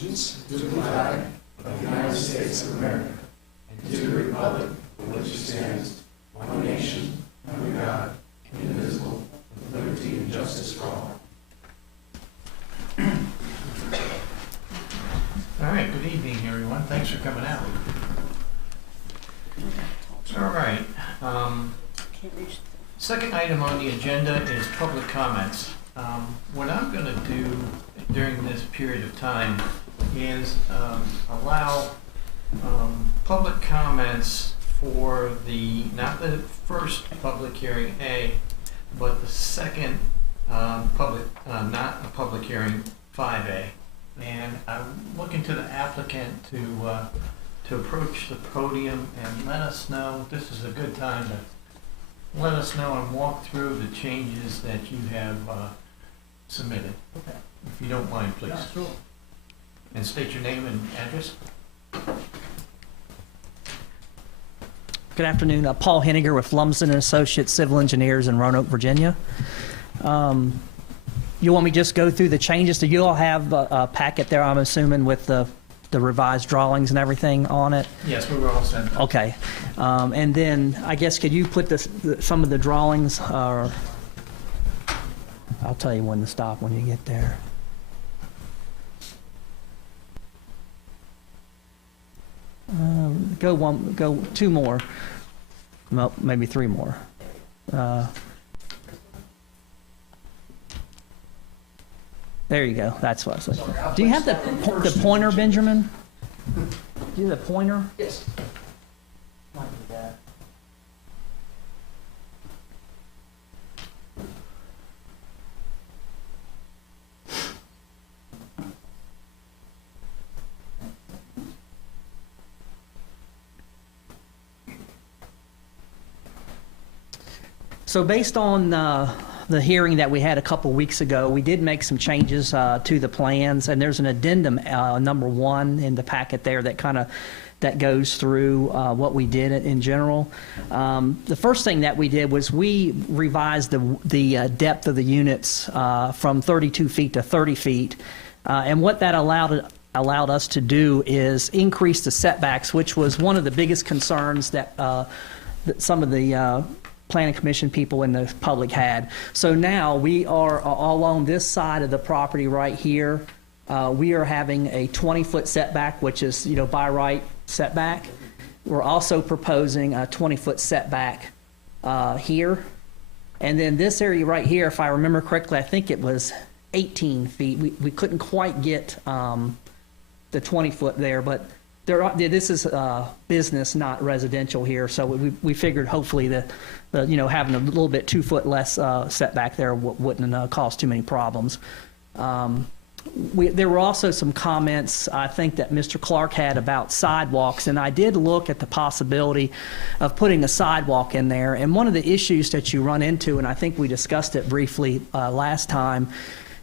allegiance to the flag of the United States of America and to the republic for which it stands, one nation, under God, indivisible, with liberty and justice for all. All right, good evening, everyone. Thanks for coming out. All right. Second item on the agenda is public comments. What I'm going to do during this period of time is allow public comments for not the first public hearing A, but the second not a public hearing 5A. And I'm looking to the applicant to approach the podium and let us know. This is a good time to let us know and walk through the changes that you have submitted. Okay. If you don't mind, please. Yeah, sure. And state your name and address. Good afternoon. Paul Henniger with Lumsden & Associates Civil Engineers in Roanoke, Virginia. You want me to just go through the changes? Do you all have a packet there, I'm assuming, with the revised drawings and everything on it? Yes, we were all sent. Okay. And then, I guess, could you put some of the drawings, or I'll tell you when to stop when you get there. Go two more. Well, maybe three more. There you go. That's what I was looking for. Do you have the pointer, Benjamin? Do you have the pointer? Yes. Might be that. So based on the hearing that we had a couple weeks ago, we did make some changes to the plans, and there's an addendum number 1 in the packet there that goes through what we did in general. The first thing that we did was we revised the depth of the units from 32 feet to 30 feet, and what that allowed us to do is increase the setbacks, which was one of the biggest concerns that some of the Planning Commission people in the public had. So now we are all on this side of the property right here. We are having a 20-foot setback, which is, by right setback. We're also proposing a 20-foot setback here. And then this area right here, if I remember correctly, I think it was 18 feet. We couldn't quite get the 20-foot there, but this is business, not residential here. So we figured hopefully that having a little bit 2 foot less setback there wouldn't cause too many problems. There were also some comments, I think, that Mr. Clark had about sidewalks, and I did look at the possibility of putting a sidewalk in there. And one of the issues that you run into, and I think we discussed it briefly last time,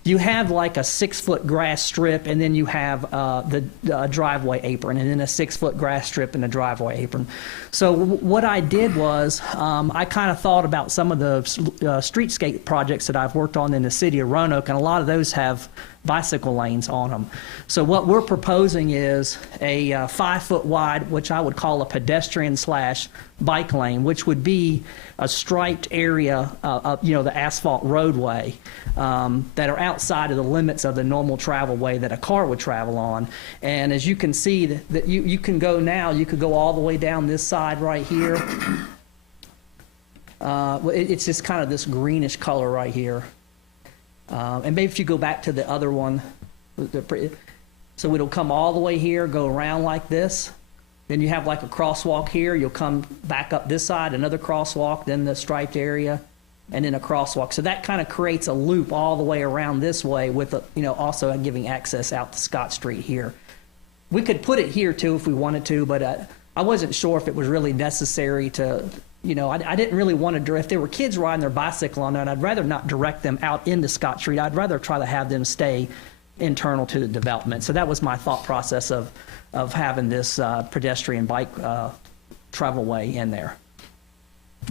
you have like a 6-foot grass strip, and then you have the driveway apron, and then a 6-foot grass strip and a driveway apron. So what I did was I kind of thought about some of the streetscape projects that I've worked on in the city of Roanoke, and a lot of those have bicycle lanes on them. So what we're proposing is a 5-foot wide, which I would call a pedestrian/bike lane, which would be a striped area of the asphalt roadway that are outside of the limits of the normal travel way that a car would travel on. And as you can see, that you can go now, you could go all the way down this side right here. It's just kind of this greenish color right here. And maybe if you go back to the other one, so it'll come all the way here, go around like this. Then you have like a crosswalk here. You'll come back up this side, another crosswalk, then the striped area, and then a crosswalk. So that kind of creates a loop all the way around this way with, also giving access out to Scott Street here. We could put it here too if we wanted to, but I wasn't sure if it was really necessary to, I didn't really want to, if there were kids riding their bicycle on that, I'd rather not direct them out into Scott Street. I'd rather try to have them stay internal to the development. So that was my thought process of having this pedestrian bike travelway in there.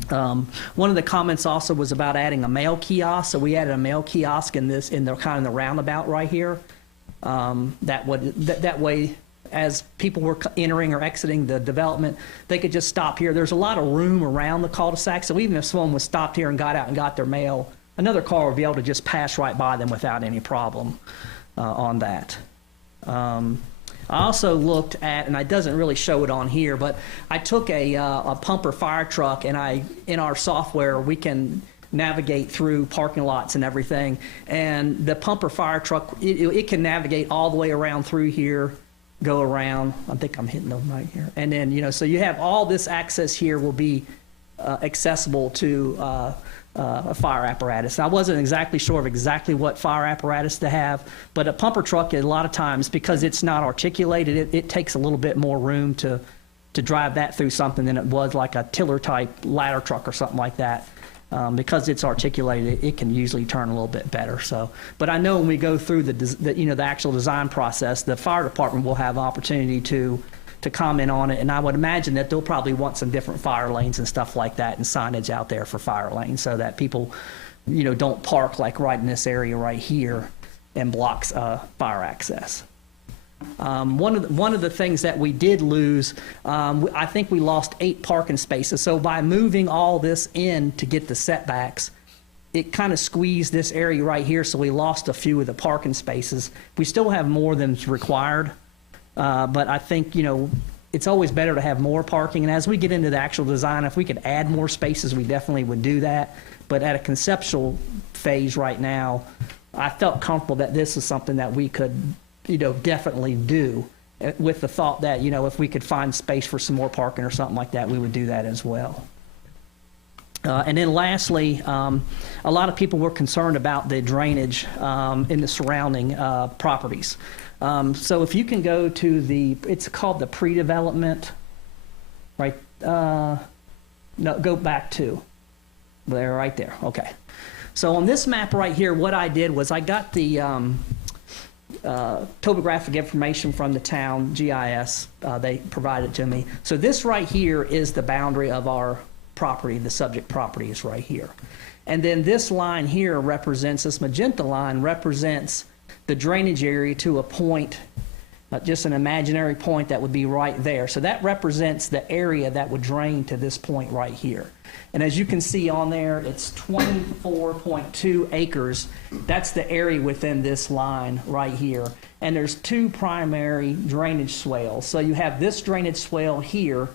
One of the comments also was about adding a mail kiosk. So we added a mail kiosk in the kind of the roundabout right here. That way, as people were entering or exiting the development, they could just stop here. There's a lot of room around the cul-de-sac, so even if someone was stopped here and got out and got their mail, another car would be able to just pass right by them without any problem on that. I also looked at, and it doesn't really show it on here, but I took a pumper fire truck, and in our software, we can navigate through parking lots and everything. And the pumper fire truck, it can navigate all the way around through here, go around. I think I'm hitting them right here. And then, so you have all this access here will be accessible to a fire apparatus. I wasn't exactly sure of exactly what fire apparatus to have, but a pumper truck, a lot of times, because it's not articulated, it takes a little bit more room to drive that through something than it was like a tiller type ladder truck or something like that. Because it's articulated, it can usually turn a little bit better. So, but I know when we go through the actual design process, the fire department will have opportunity to comment on it, and I would imagine that they'll probably want some different fire lanes and stuff like that, and signage out there for fire lanes, so that people, don't park like right in this area right here and blocks fire access. One of the things that we did lose, I think we lost 8 parking spaces. So by moving all this in to get the setbacks, it kind of squeezed this area right here, so we lost a few of the parking spaces. We still have more than's required. But I think, it's always better to have more parking. And as we get into the actual design, if we could add more spaces, we definitely would do that. But at a conceptual phase right now, I felt comfortable that this is something that we could, definitely do, with the thought that, if we could find space for some more parking or something like that, we would do that as well. And then lastly, a lot of people were concerned about the drainage in the surrounding properties. So if you can go to it's called the pre-development, right? No, go back to there, right there. Okay. So on this map right here, what I did was I got the topographic information from the town GIS. They provided to me. So this right here is the boundary of our property. The subject property is right here. And then this line here represents, this magenta line represents the drainage area to a point, just an imaginary point that would be right there. So that represents the area that would drain to this point right here. And as you can see on there, it's 24.2 acres. That's the area within this line right here. And there's 2 primary drainage swales. So you have this drainage swale here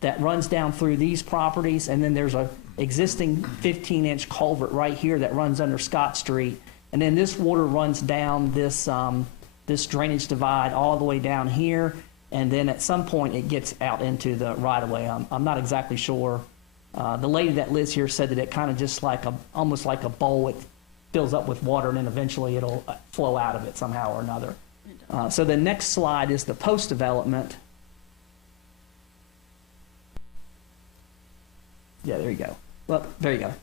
that runs down through these properties, and then there's a existing 15-inch culvert right here that runs under Scott Street. And then this water runs down this this drainage divide all the way down here, and then at some point it gets out into the right-of-way. I'm not exactly sure. The lady that lives here said that it kind of just almost like a bowl. It fills up with water, and then eventually it'll flow out of it somehow or another. So the next slide is the post-development. Yeah, there you go. Well, there you go.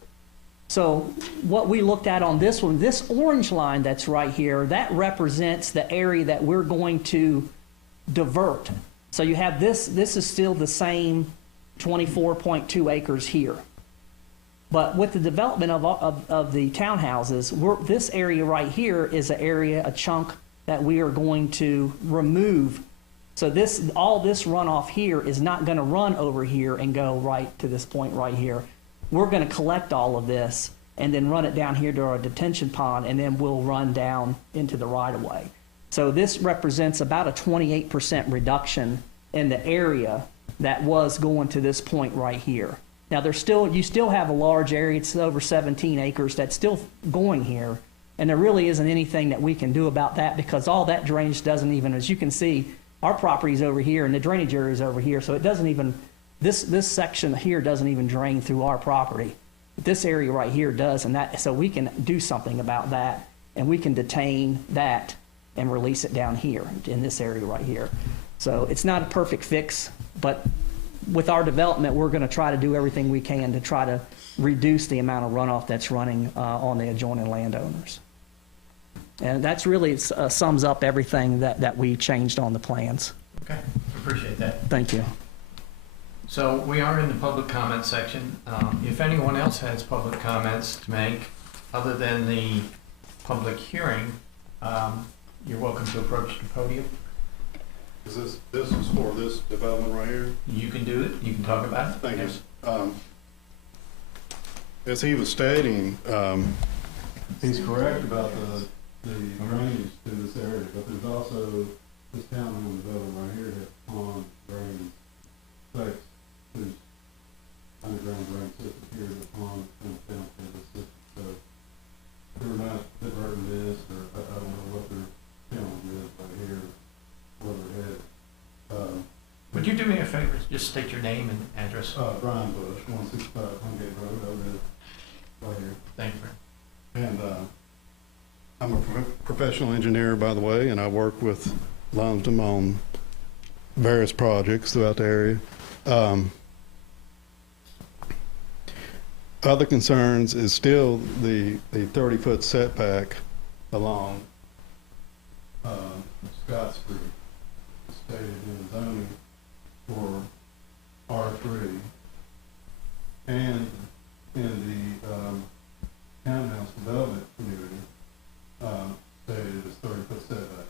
So what we looked at on this one, this orange line that's right here, that represents the area that we're going to divert. So you have this is still the same 24.2 acres here. But with the development of the townhouses, this area right here is an area, a chunk that we are going to remove. So all this runoff here is not going to run over here and go right to this point right here. We're going to collect all of this and then run it down here to our detention pond, and then we'll run down into the right-of-way. So this represents about a 28% reduction in the area that was going to this point right here. Now you still have a large area, it's over 17 acres that's still going here, and there really isn't anything that we can do about that because all that drainage doesn't even, as you can see, our property's over here and the drainage area is over here, so it doesn't even, this section here doesn't even drain through our property. But this area right here does, and so we can do something about that, and we can detain that and release it down here in this area right here. So it's not a perfect fix, but with our development, we're going to try to do everything we can to try to reduce the amount of runoff that's running on the adjoining landowners. And that's really sums up everything that we changed on the plans. Okay, appreciate that. Thank you. So we are in the public comment section. If anyone else has public comments to make, other than the public hearing, you're welcome to approach the podium. Is this is for this development right here? You can do it, you can talk about it. Thank you. Yes. As he was stating, he's correct about the drainage to this area, but there's also this townhome development right here has pond drainage affects whose underground drain system here, the pond comes down to the system. So they're not diverting this, or I don't know what their challenge is right here, where they're headed. Would you do me a favor, just state your name and address? Brian Bush, 165 Hungate Road, I live right here. Thank you. And I'm a professional engineer, by the way, and I work with Lumsden on various projects throughout the area. Other concerns is still the 30-foot setback along Scott Street, stated in the zoning for R3, and in the townhouse development community, stated as 30-foot setback.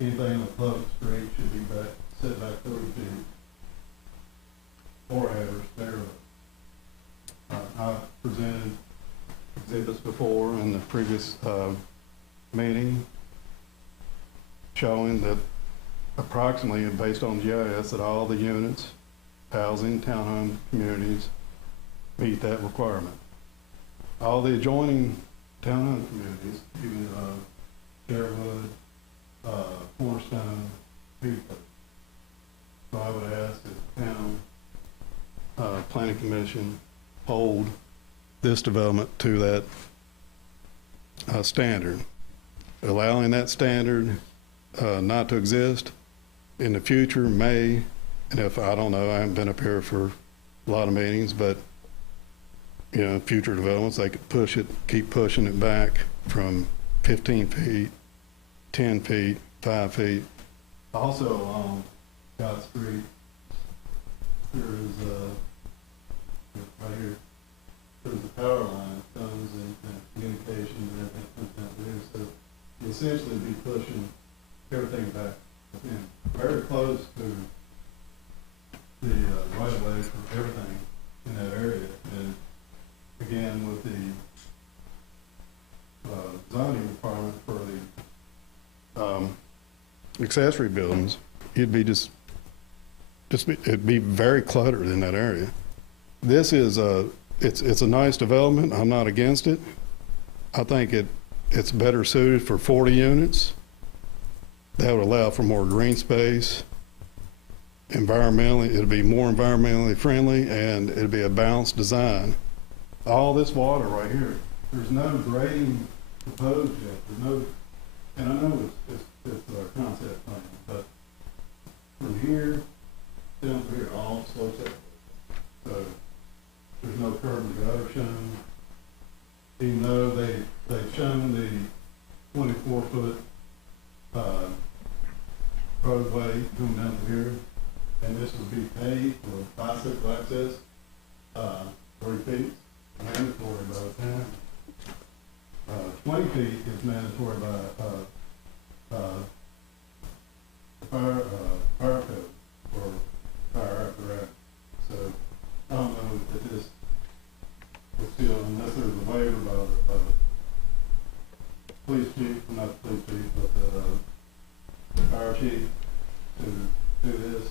Anything on public street should be set back 30 feet or average thereof. I presented exhibits before in the previous meeting showing that approximately, based on GIS, that all the units, housing, townhome communities meet that requirement. All the adjoining townhome communities, even Sherwood, Cornerstone, Peterborough. So I would ask that the town planning commission hold this development to that standard. Allowing that standard not to exist in the future may, and if I don't know, I haven't been up here for a lot of meetings, but you know, future developments, they could push it, keep pushing it back from 15 feet, 10 feet, 5 feet. Also along Scott Street, there is right here, there's a power line that comes and communication and everything comes down there. So you essentially be pushing everything back within, very close to the right of way for everything in that area. And again, with the zoning requirement for the accessory buildings, you'd be it'd be very cluttered in that area. This is it's a nice development. I'm not against it. I think it's better suited for 40 units. That would allow for more green space. Environmentally, it'd be more environmentally friendly, and it'd be a balanced design. All this water right here, there's no grading proposed yet. There's no, and I know it's a concept plan, but from here down to here, all slopes up. So there's no curb and gutter shown, even though they've shown the 24-foot roadway coming down to here, and this would be paved for bicycle access, 30 feet, mandatory by the town. 20 feet is mandatory by fire code or fire apparatus. So I don't know if this will still, unless there's a waiver by the police chief, well, not the police chief, but the fire chief to do this.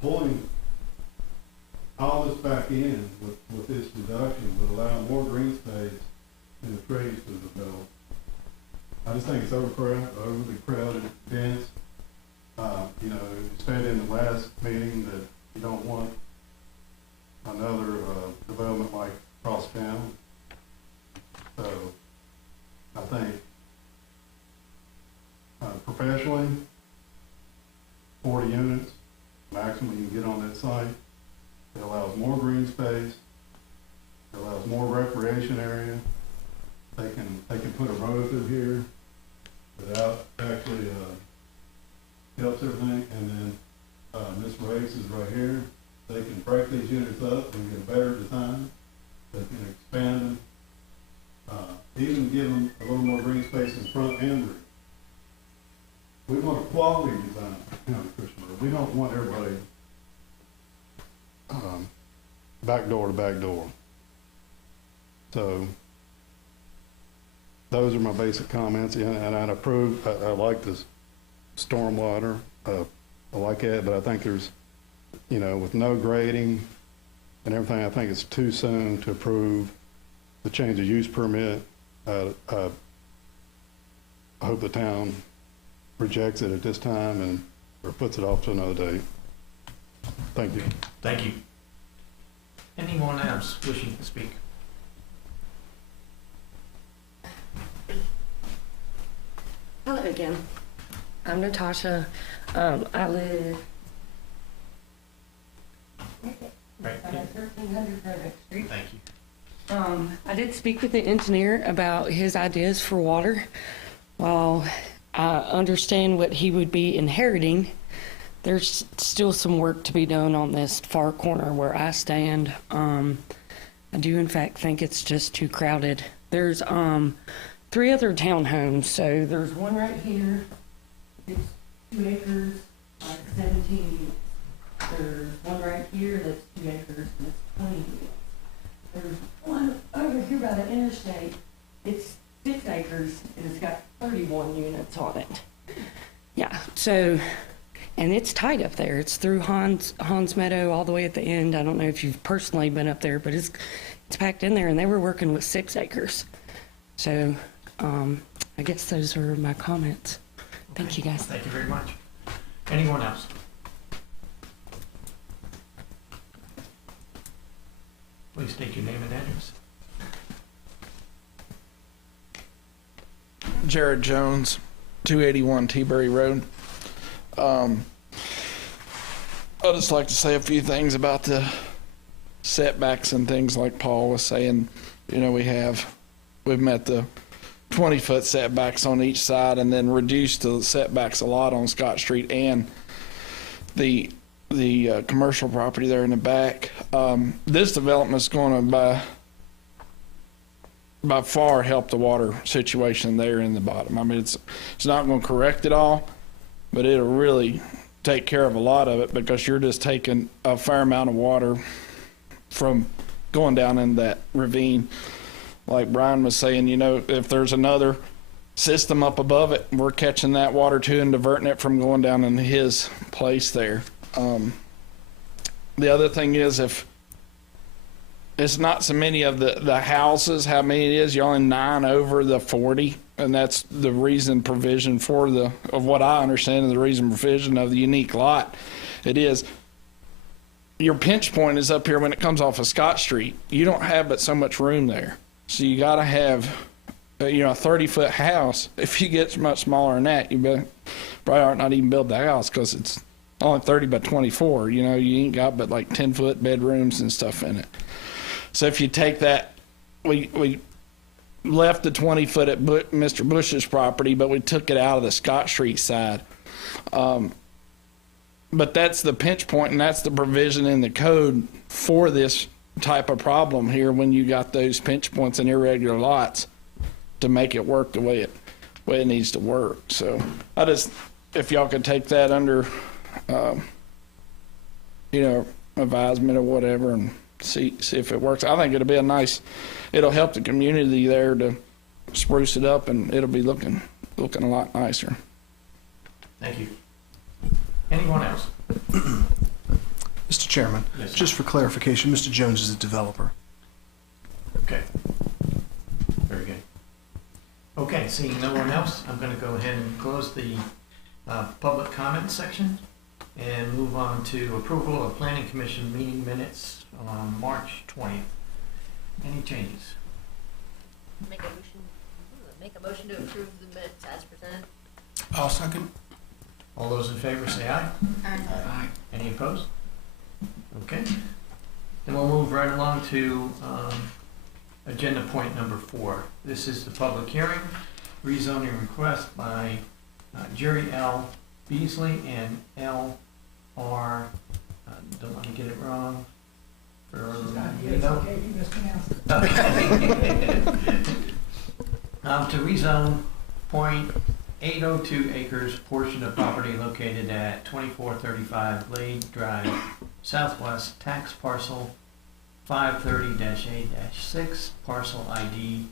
Pulling all this back in with this deduction would allow more green space in the trees to develop. I just think it's overly crowded, dense. You know, you stated in the last meeting that you don't want another development like across town. So I think professionally, 40 units, maximum you can get on that site. It allows more green space. It allows more recreation area. They can put a road through here without actually helps everything. And then this race is right here. They can break these units up and get a better design. They can expand them, even give them a little more green We want a quality design for County Christmas. We don't want everybody back door to back door. So those are my basic comments, and I'd approve, I like this stormwater, I like that, but I think there's, with no grading and everything, I think it's too soon to approve the change of use permit. I hope the town rejects it at this time or puts it off to another date. Thank you. Thank you. Anyone else wishing to speak? Hello again. I'm Natasha. I live Right. at 1300 Roanoke Street. Thank you. I did speak with the engineer about his ideas for water. While I understand what he would be inheriting, there's still some work to be done on this far corner where I stand. I do in fact think it's just too crowded. There's 3 other townhomes. So there's one right here. It's 2 acres, like 17 units. There's one right here that's 2 acres and it's 20 units. There's one over here by the interstate. It's 6 acres and it's got 31 units on it. Yeah, so, and it's tight up there. It's through Hans Meadow all the way at the end. I don't know if you've personally been up there, but it's packed in there, and they were working with 6 acres. So, I guess those are my comments. Thank you, guys. Thank you very much. Anyone else? Please state your name and address. Jared Jones, 281 T-Berry Road. I'd just like to say a few things about the setbacks and things like Paul was saying. We've met the 20-foot setbacks on each side and then reduced the setbacks a lot on Scott Street and the commercial property there in the back. This development is going to by far help the water situation there in the bottom. I mean, it's not going to correct it all, but it'll really take care of a lot of it because you're just taking a fair amount of water from going down in that ravine. Like Brian was saying, if there's another system up above it, we're catching that water too and diverting it from going down in his place there. The other thing is, if it's not so many of the houses, how many it is, you're only 9 over the 40, and that's the reason provision of what I understand, and the reason provision of the unique lot. It is your pinch point is up here when it comes off of Scott Street. You don't have but so much room there, so you got to have a 30-foot house. If you get much smaller than that, you probably aren't not even build the house because it's only 30 by 24. You ain't got but like 10-foot bedrooms and stuff in it. So if you take that, we left the 20-foot at Mr. Bush's property, but we took it out of the Scott Street side. But that's the pinch point, and that's the provision in the code for this type of problem here when you got those pinch points and irregular lots to make it work the way it needs to work. So if y'all could take that under, advisement or whatever and see if it works. I think it'll help the community there to spruce it up, and it'll be looking a lot nicer. Thank you. Anyone else? Mr. Chairman, Yes, just for clarification, Mr. Jones is a developer. Okay. Very good. Okay, seeing no one else, I'm going to go ahead and close the public comment section and move on to approval of Planning Commission meeting minutes on March 20th. Any changes? Make a motion to approve the minutes as presented. I'll second. All those in favor say aye. Aye. Any opposed? Okay. Then we'll move right along to agenda point number 4. This is the public hearing, rezoning request by Jerry L. Beasley and L.R. Don't let me get it wrong. To rezone 802 acres portion of property located at 2435 Glade Drive, Southwest, tax parcel 530-A-6, parcel ID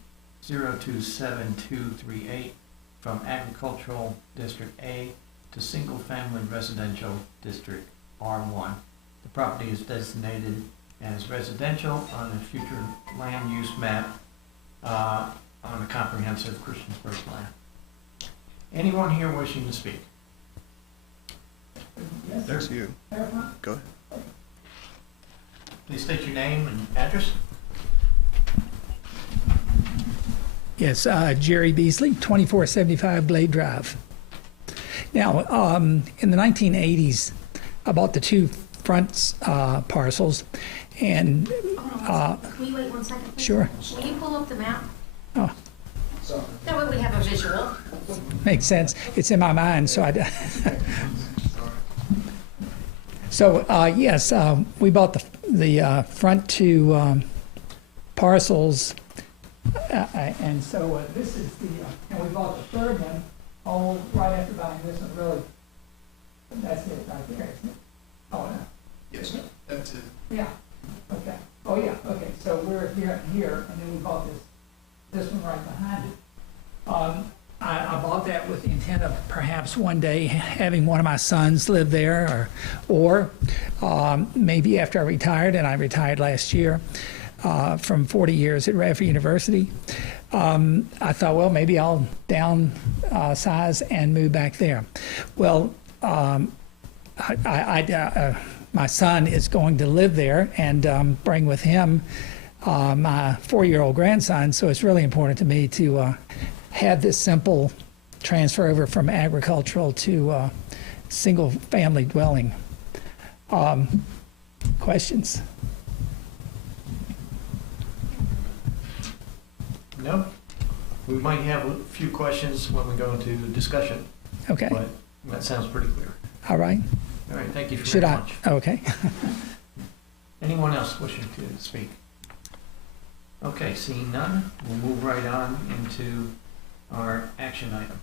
027238, from agricultural district A to single-family residential district R1. The property is designated as residential on a future land use map on a comprehensive Christiansburg plan. Anyone here wishing to speak? There's you. Go ahead. Please state your name and address. Yes, Jerry Beasley, 2475 Glade Drive. Now, in the 1980s, I bought the two front parcels, and Can we wait 1 second, please? sure, Will you pull up the map? Oh. That way we have a visual. makes sense. It's in my mind, so I. So yes, we bought the front two parcels, and so this is the, and we bought the third one, all right after buying this one. Really, that's it right there, isn't it? Oh no. Yes, ma'am. That's it. Yeah. Okay. Oh yeah. Okay. So we're here and here, and then we bought this one right behind it. I bought that with the intent of perhaps one day having one of my sons live there, or maybe after I retired, and I retired last year from 40 years at Radford University. I thought, well, maybe I'll downsize and move back there. Well, my son is going to live there and bring with him my 4-year-old grandson, so it's really important to me to have this simple transfer over from agricultural to single-family dwelling. Questions? No? We might have a few questions when we go into discussion, Okay, but that sounds pretty clear. all right. All right, thank you Should very I? much. Okay. Anyone else wishing to speak? Okay, seeing none, we'll move right on into our action item.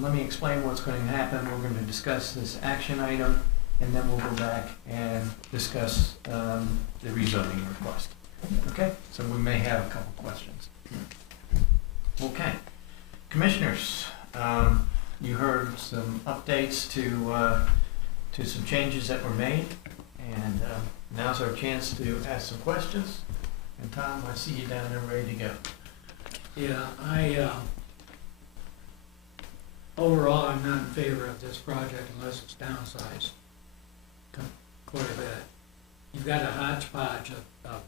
Let me explain what's going to happen. We're going to discuss this action item, and then we'll go back and discuss the rezoning request. Okay, so we may have a couple questions. Okay, commissioners, you heard some updates to some changes that were made, and now's our chance to ask some questions. And Tom, I see you down there ready to go. Yeah, overall, I'm not in favor of this project unless it's downsized quite a bit. You've got a hodgepodge of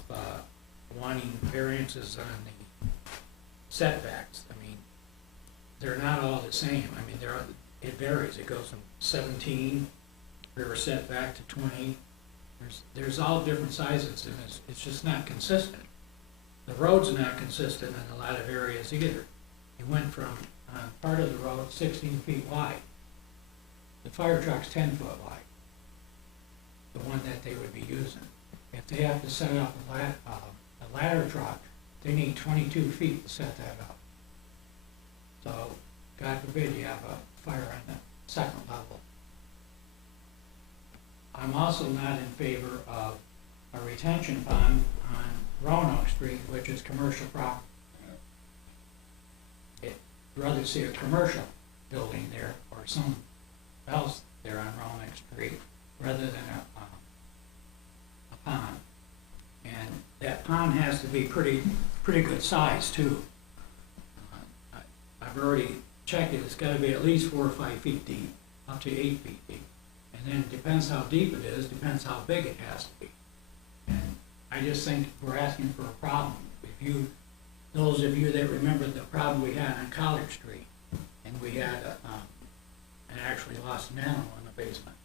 wanting variances on the setbacks. I mean, they're not all the same. I mean, it varies. It goes from 17 rear setback to 20. There's all different sizes, and it's just not consistent. The road's not consistent in a lot of areas either. You went from part of the road 16 feet wide. The fire truck's 10 foot wide, the one that they would be using. If they have to set up a ladder truck, they need 22 feet to set that up. So, God forbid you have a fire on the second level. I'm also not in favor of a retention pond on Roanoke Street, which is commercial property. I'd rather see a commercial building there or some else there on Roanoke Street rather than a pond. And that pond has to be pretty good size too. I've already checked it. It's got to be at least 4 or 5 feet deep, up to 8 feet deep. And then it depends how deep it is, depends how big it has to be. And I just think we're asking for a problem. Those of you that remember the problem we had on College Street, and we had, and actually lost an animal in the basement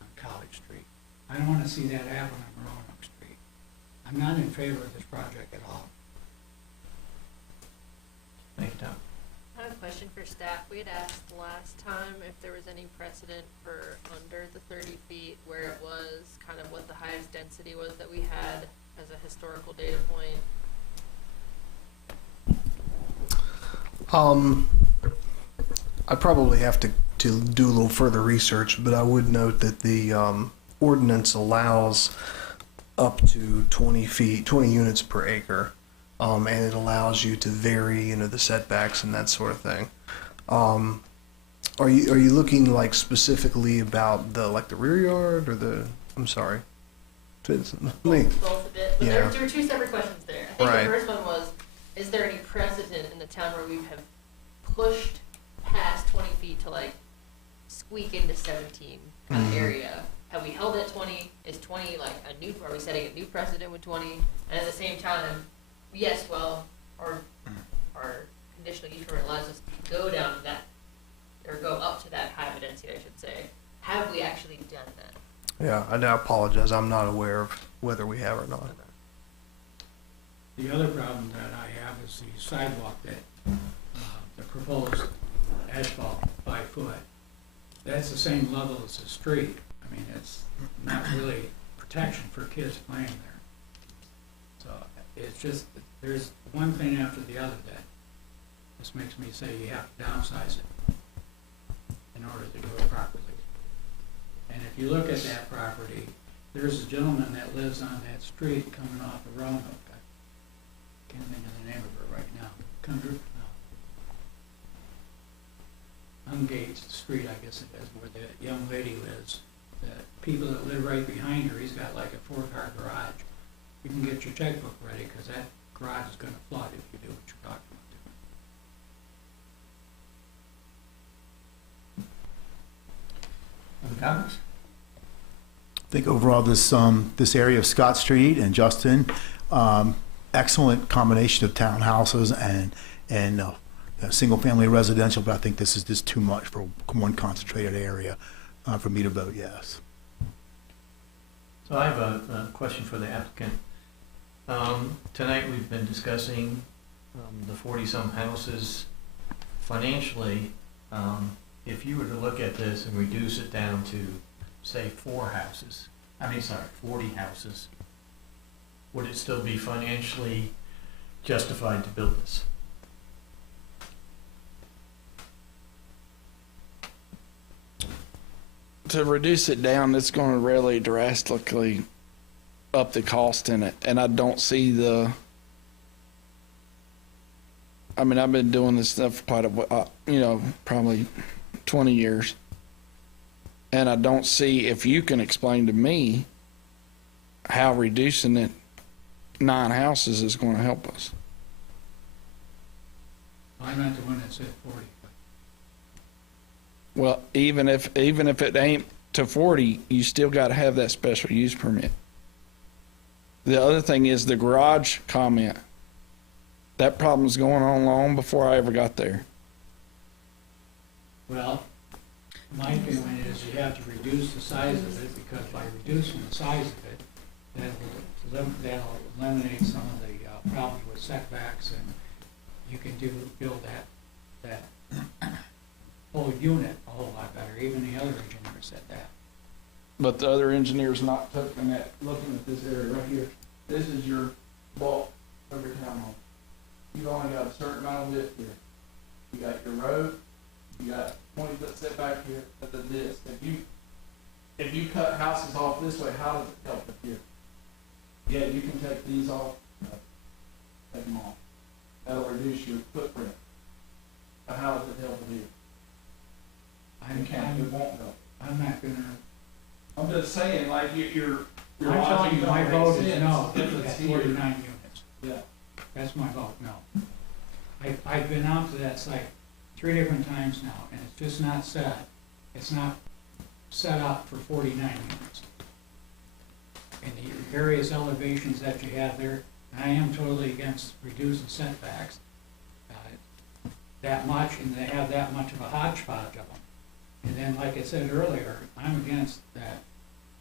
on College Street. I don't want to see that happen on Roanoke Street. I'm not in favor of this project at all. Thank you, Tom. I have a question for staff. We had asked last time if there was any precedent for under the 30 feet where it was kind of what the highest density was that we had as a historical data point. I'd probably have to do a little further research, but I would note that the ordinance allows up to 20 units per acre, and it allows you to vary, you know, the setbacks and that sort of thing. Are you looking like specifically about the rear yard or the? I'm sorry. Both a bit, but Yeah. there were two separate questions there. I think Right. the first one was, is there any precedent in the town where we have pushed past 20 feet to like squeak into 17 kind of area? Have we held it at 20? Is 20 like a new, are we setting a new precedent with 20? And at the same time, yes, well, our conditional use permit allows us to go down to that, or go up to that high density, I should say. Have we actually done that? Yeah, I apologize. I'm not aware of whether we have or not. The other problem that I have is the sidewalk that, the proposed asphalt 5 foot. That's the same level as the street. I mean, it's not really protection for kids playing there. So it's just, there's one thing after the other that just makes me say you have to downsize it in order to do it properly. And if you look at that property, there's a gentleman that lives on that street coming off of Roanoke. I can't think of the name of it right now. Ungates Street, I guess it is, where the young lady lives. The people that live right behind her, he's got like a 4-car garage. You can get your checkbook ready, because that garage is gonna flood if you do what you're talking about doing. Other comments? I think overall this area of Scott Street and Justin, excellent combination of townhouses and single-family residential, but I think this is just too much for one concentrated area for me to vote yes. So I have a question for the applicant. Tonight we've been discussing the 40-some houses. Financially, if you were to look at this and reduce it down to, say, 40 houses, would it still be financially justified to build this? To reduce it down, it's going to really drastically up the cost in it. And I don't see I mean, I've been doing this stuff for quite a while, probably 20 years. And I don't see, if you can explain to me how reducing it 9 houses is going to help us. I'm not the one that said 40. Well, even if it ain't to 40, you still got to have that special use permit. The other thing is the garage comment. That problem's going on long before I ever got there. Well, my feeling is you have to reduce the size of it, because by reducing the size of it, that'll eliminate some of the problems with setbacks, and you can build that whole unit a whole lot better. Even the other engineer said that. But the other engineer's not looking at this area right here. This is your bulk of your townhome. You've only got a certain amount of width here. You got your road, you got 20-foot setback here at the disc. If you cut houses off this way, how does it help with here? Yeah, you can take these off, take them off. That'll reduce your footprint. But how does it help with you? It won't help. I'm not gonna, I'm just saying, like, you're I'm telling you, my vote is no, If at it's 49 here. units. Yeah. That's my vote, no. I've been out to that site 3 different times now, and it's just not set. It's not set up for 49 units. And the various elevations that you have there, I am totally against reducing setbacks that much, and they have that much of a hodgepodge of them. And then, like I said earlier, I'm against that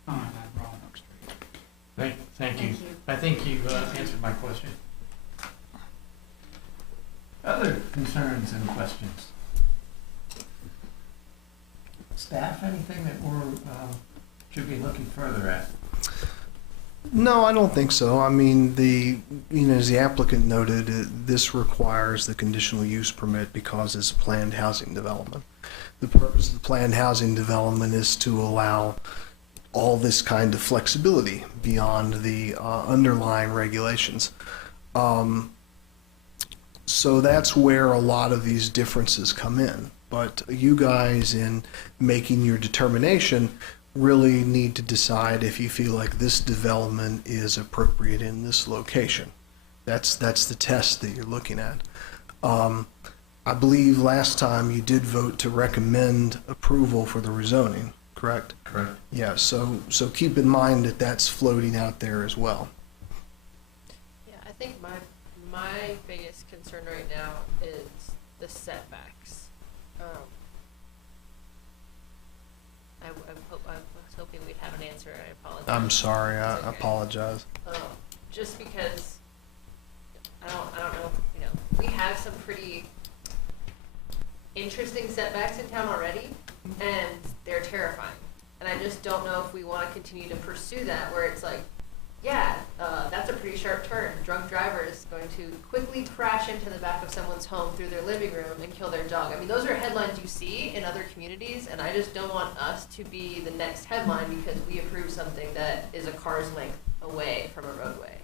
pond on Roanoke Street. Thank you. I think you answered my question. Other concerns and questions? Staff, anything that we're should be looking further at? No, I don't think so. I mean, as the applicant noted, this requires the conditional use permit because it's planned housing development. the purpose of the planned housing development is to allow all this kind of flexibility beyond the underlying regulations. So that's where a lot of these differences come in. But you guys, in making your determination, really need to decide if you feel like this development is appropriate in this location. That's the test that you're looking at. I believe last time you did vote to recommend approval for the rezoning, correct? Correct. Yeah, so keep in mind that that's floating out there as well. Yeah, I think my biggest concern right now is the setbacks. I was hoping we'd have an answer. I apologize. I'm sorry, I It's okay. apologize. Just because I don't know. You know, we have some pretty interesting setbacks in town already, and they're terrifying. And I just don't know if we want to continue to pursue that, where it's like, yeah, that's a pretty sharp turn. A drunk driver is going to quickly crash into the back of someone's home through their living room and kill their dog. I mean, those are headlines you see in other communities, and I just don't want us to be the next headline because we approve something that is a car's length away from a roadway.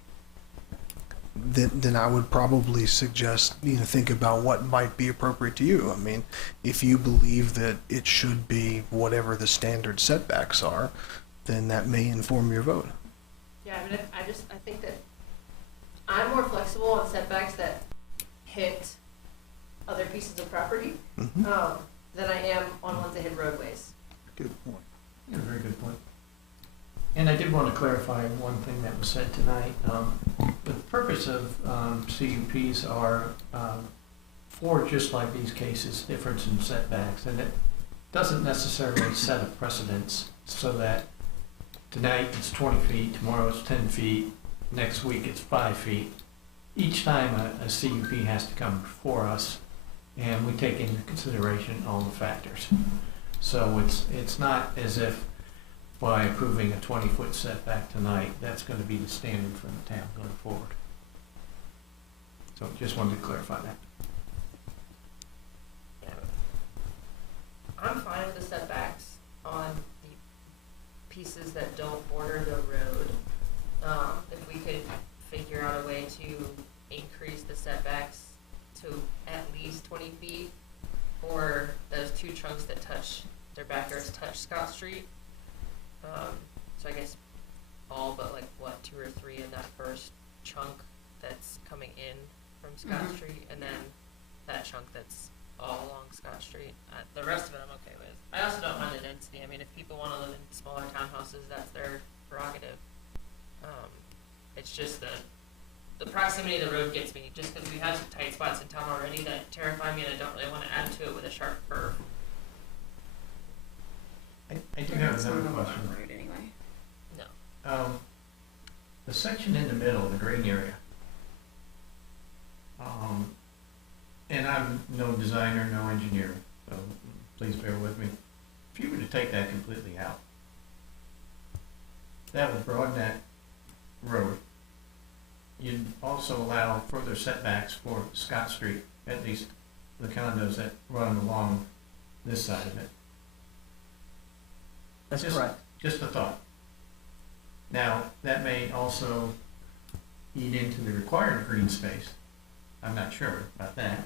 Then I would probably suggest, think about what might be appropriate to you. I mean, if you believe that it should be whatever the standard setbacks are, then that may inform your vote. Yeah, I mean, I think that I'm more flexible on setbacks that hit other pieces of property than I am on ones that hit roadways. Good point. Yeah, very good point. And I did want to clarify one thing that was said tonight. The purpose of CUPs are for, just like these cases, difference in setbacks, and it doesn't necessarily set a precedence so that tonight it's 20 feet, tomorrow it's 10 feet, next week it's 5 feet. Each time a CUP has to come before us, and we take into consideration all the factors. So it's not as if by approving a 20-foot setback tonight, that's going to be the standard for the town going forward. So just wanted to clarify that. Yeah. I'm fine with the setbacks on the pieces that don't border the road. If we could figure out a way to increase the setbacks to at least 20 feet for those two chunks that their backyards touch Scott Street. So I guess all but like what, 2 or 3 in that first chunk that's coming in from Scott Street, and then that chunk that's all along Scott Street. The rest of it I'm okay with. I also don't mind the density. I mean, if people want to live in smaller townhouses, that's their prerogative. It's just the proximity of the road gets me, just because we have some tight spots in town already that terrify me, and I don't really want to add to it with a sharp curve. I do have another question. Anyway. No. The section in the middle, the green area, and I'm no designer, no engineer, so please bear with me. If you were to take that completely out, that would broaden that road. You'd also allow further setbacks for Scott Street, at least the condos that run along this side of it. That's correct. Just a thought. Now, that may also eat into the required green space. I'm not sure about that.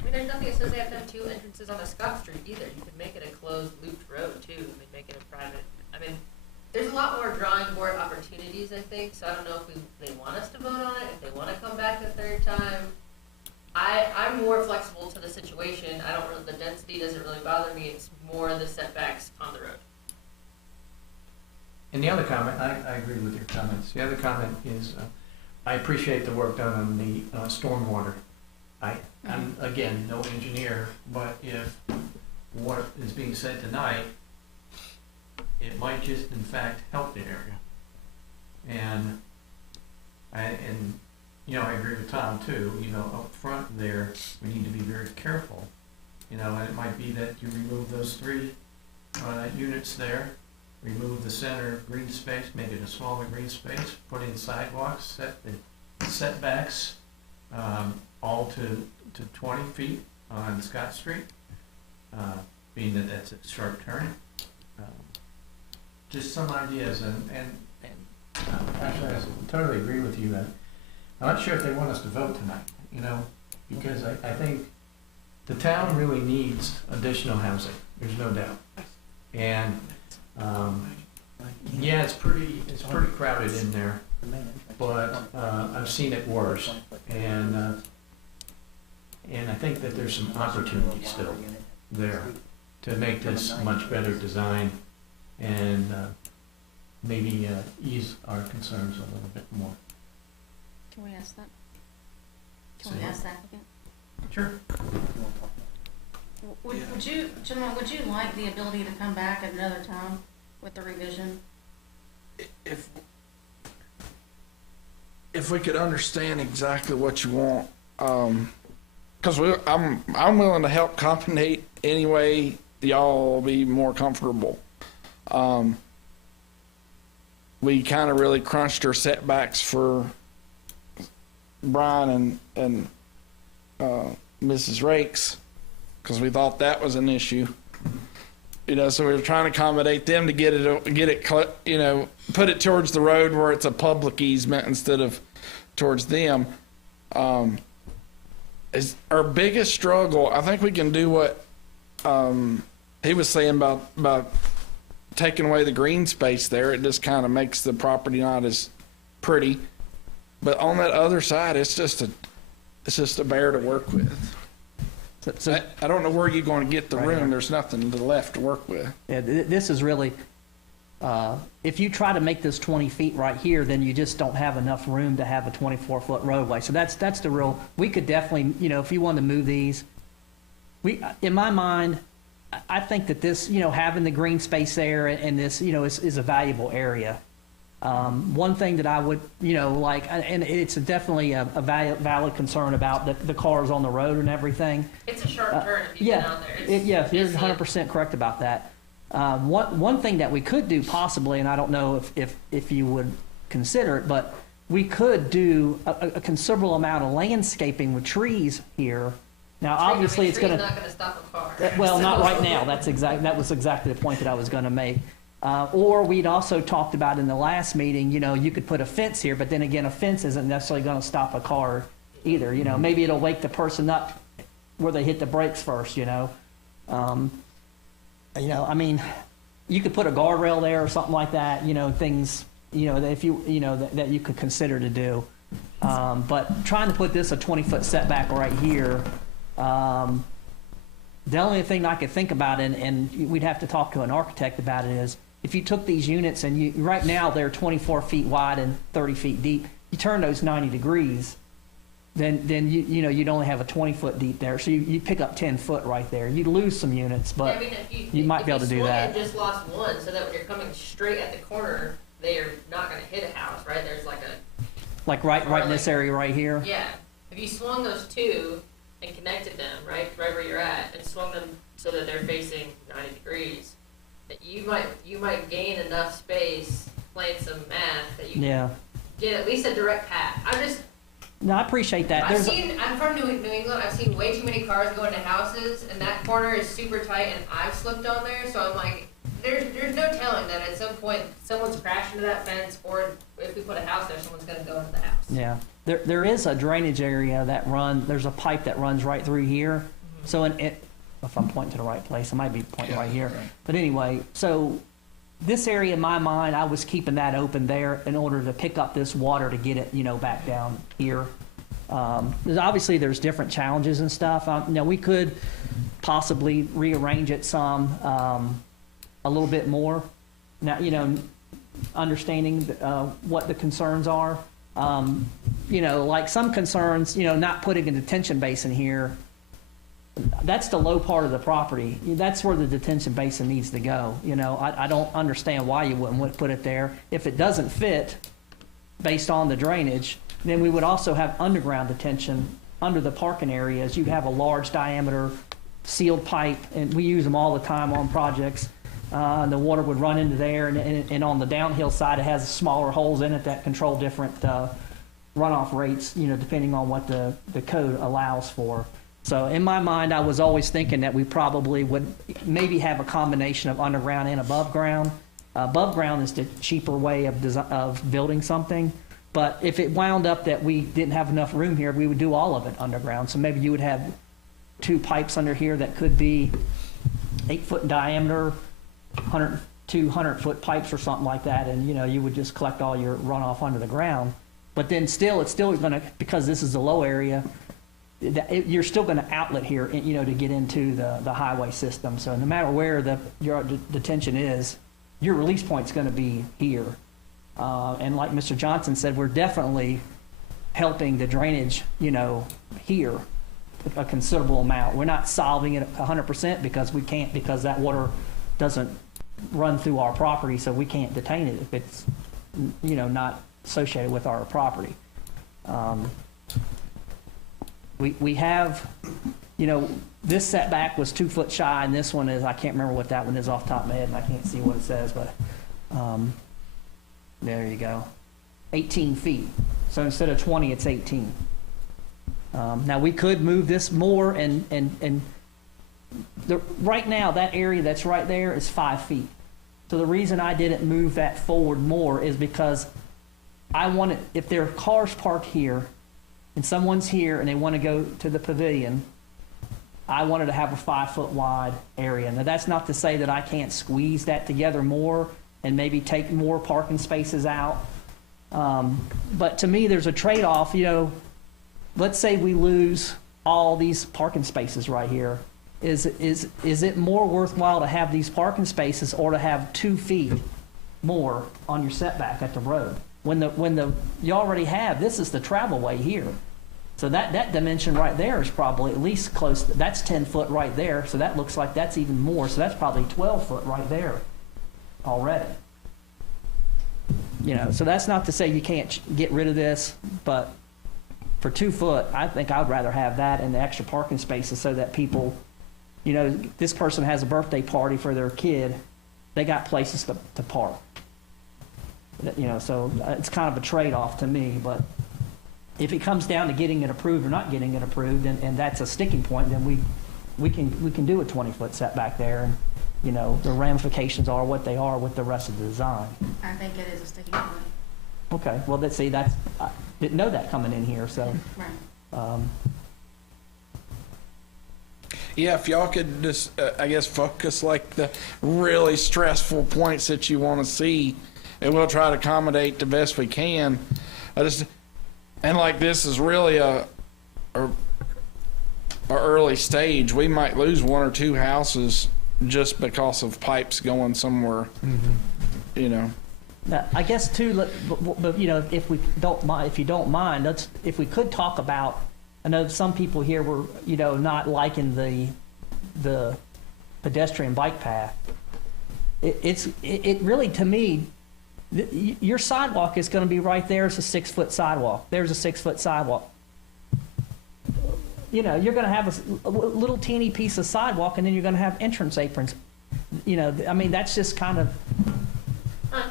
I mean, there's nothing that says they have to have 2 entrances on a Scott Street either. You could make it a closed looped road too. You could make it a private. I mean, there's a lot more drawing board opportunities, I think. So I don't know if they want us to vote on it, if they want to come back a third time. I'm more flexible to the situation. The density doesn't really bother me. It's more the setbacks on the road. And the other comment, I agree with your comments. The other comment is, I appreciate the work done on the stormwater. I'm, again, no engineer, but if what is being said tonight, it might just in fact help the area. And I agree with Tom too, up front there, we need to be very careful. And it might be that you remove those 3 units there, remove the center green space, make it a smaller green space, put in sidewalks, set the setbacks all to 20 feet on Scott Street. being that that's a sharp turn. Just some ideas, and actually, I totally agree with you. I'm not sure if they want us to vote tonight, you know, because I think the town really needs additional housing, there's no doubt. And, yeah, it's pretty crowded in there, but I've seen it worse. And I think that there's some opportunity still there to make this much better design and maybe ease our concerns a little bit more. Can we ask that? Can we ask the applicant? Sure. Would you, gentlemen, would you like the ability to come back at another time with the revision? If we could understand exactly what you want, because I'm willing to help accommodate any way y'all will be more comfortable. We kind of really crunched our setbacks for Brian and Mrs. Rakes because we thought that was an issue. You know, so we were trying to accommodate them to get it, you know, put it towards the road where it's a public easement instead of towards them. Is our biggest struggle. I think we can do what he was saying about taking away the green space there. It just kind of makes the property not as pretty. But on that other side, it's just a bear to work with. So I don't know where you're going to get the room. There's nothing left to work with. Yeah, this is really, if you try to make this 20 feet right here, then you just don't have enough room to have a 24-foot roadway. So that's the real, we could definitely, you know, if you wanted to move these, in my mind, I think that this, you know, having the green space there and this, you know, is a valuable area. One thing that I would, you know, like, and it's definitely a valid concern about the cars on the road and everything. It's a sharp turn if you've been out there. Yeah, you're 100% correct about that. One thing that we could do possibly, and I don't know if you would consider it, but we could do a considerable amount of landscaping with trees here. Now, obviously, it's going to not going to stop a car. Well, not right now. That was exactly the point that I was going to make. Or we'd also talked about in the last meeting, you know, you could put a fence here, but then again, a fence isn't necessarily going to stop a car either. You know, maybe it'll wake the person up where they hit the brakes first, you know. You know, I mean, you could put a guardrail there or something like that, you know, things, you know, that if you, you know, that you could consider to do. But trying to put this a 20-foot setback right here, the only thing I could think about, and we'd have to talk to an architect about it, is if you took these units and right now they're 24 feet wide and 30 feet deep, you turn those 90 degrees, then you know, you'd only have a 20-foot deep there. So you pick up 10 foot right there. You'd lose some units, but yeah, I mean, you might be able to do that. If you just lost one, so that when you're coming straight at the corner, they are not going to hit a house, right? There's like right in this area right here. Yeah. If you swung those two and connected them right where you're at, and swung them so that they're facing 90 degrees, that you might gain enough space playing some math that you can get at least a direct path. No, I appreciate that. I'm from New England. I've seen way too many cars go into houses, and that corner is super tight, and I've slipped on there. So I'm like, there's no telling that at some point someone's crashed into that fence, or if we put a house there, someone's going to go into the house. Yeah, there is a drainage area there's a pipe that runs right through here. Mm-hmm. So if I'm pointing to the right place, I might be pointing right here. Right. But anyway, so this area in my mind, I was keeping that open there in order to pick up this water to get it, you know, back down here. Obviously, there's different challenges and stuff. You know, we could possibly rearrange it some, a little bit more. Now, you know, understanding what the concerns are. You know, like some concerns, you know, not putting a detention basin here. That's the low part of the property. That's where the detention basin needs to go. You know, I don't understand why you wouldn't put it there. If it doesn't fit based on the drainage, then we would also have underground detention under the parking areas. You have a large diameter sealed pipe, and we use them all the time on projects. The water would run into there, and on the downhill side, it has smaller holes in it that control different runoff rates, you know, depending on what the code allows for. So in my mind, I was always thinking that we probably would maybe have a combination of underground and above ground. Above ground is the cheaper way of building something. But if it wound up that we didn't have enough room here, we would do all of it underground. So maybe you would have 2 pipes under here that could be 8 foot in diameter, 200-foot pipes or something like that. And, you would just collect all your runoff under the ground. But then it's still going to, because this is a low area, you're still going to outlet here, to get into the highway system. So no matter where your detention is, your release point's going to be here. And like Mr. Johnson said, we're definitely helping the drainage, here a considerable amount. We're not solving it 100% because we can't, because that water doesn't run through our property, so we can't detain it if it's, not associated with our property. We have, this setback was 2 foot shy, and this one is, I can't remember what that one is off the top of my head, and I can't see what it says, but there you go. 18 feet. So instead of 20, it's 18. Now, we could move this more, and right now, that area that's right there is 5 feet. So the reason I didn't move that forward more is because I wanted, if there are cars parked here, and someone's here and they want to go to the pavilion, I wanted to have a 5 foot wide area. Now, that's not to say that I can't squeeze that together more and maybe take more parking spaces out. But to me, there's a trade-off. Let's say we lose all these parking spaces right here. Is it more worthwhile to have these parking spaces or to have 2 feet more on your setback at the road? When you already have, this is the travel way here. So that dimension right there is probably at least close, that's 10 foot right there, so that looks like that's even more, so that's probably 12 foot right there already. So that's not to say you can't get rid of this, but for 2 foot, I think I'd rather have that and the extra parking spaces so that people, this person has a birthday party for their kid, they got places to park. So it's kind of a trade-off to me, but if it comes down to getting it approved or not getting it approved, and that's a sticking point, then we can do a 20-foot setback there, and the ramifications are what they are with the rest of the design. I think it is a sticking point. Okay, well, I didn't know that coming in here, so. Right. Yeah, if y'all could just, I guess, focus like the really stressful points that you want to see, and we'll try to accommodate the best we can. And like this is really a early stage. We might lose 1 or 2 houses just because of pipes going somewhere. Now, I guess too, but if you don't mind, if we could talk about. I know some people here were not liking the pedestrian bike path. It really, to me, your sidewalk is going to be right there. It's a 6 foot sidewalk. There's a 6 foot sidewalk. You're going to have a little teeny piece of sidewalk, and then you're going to have entrance aprons. That's just kind of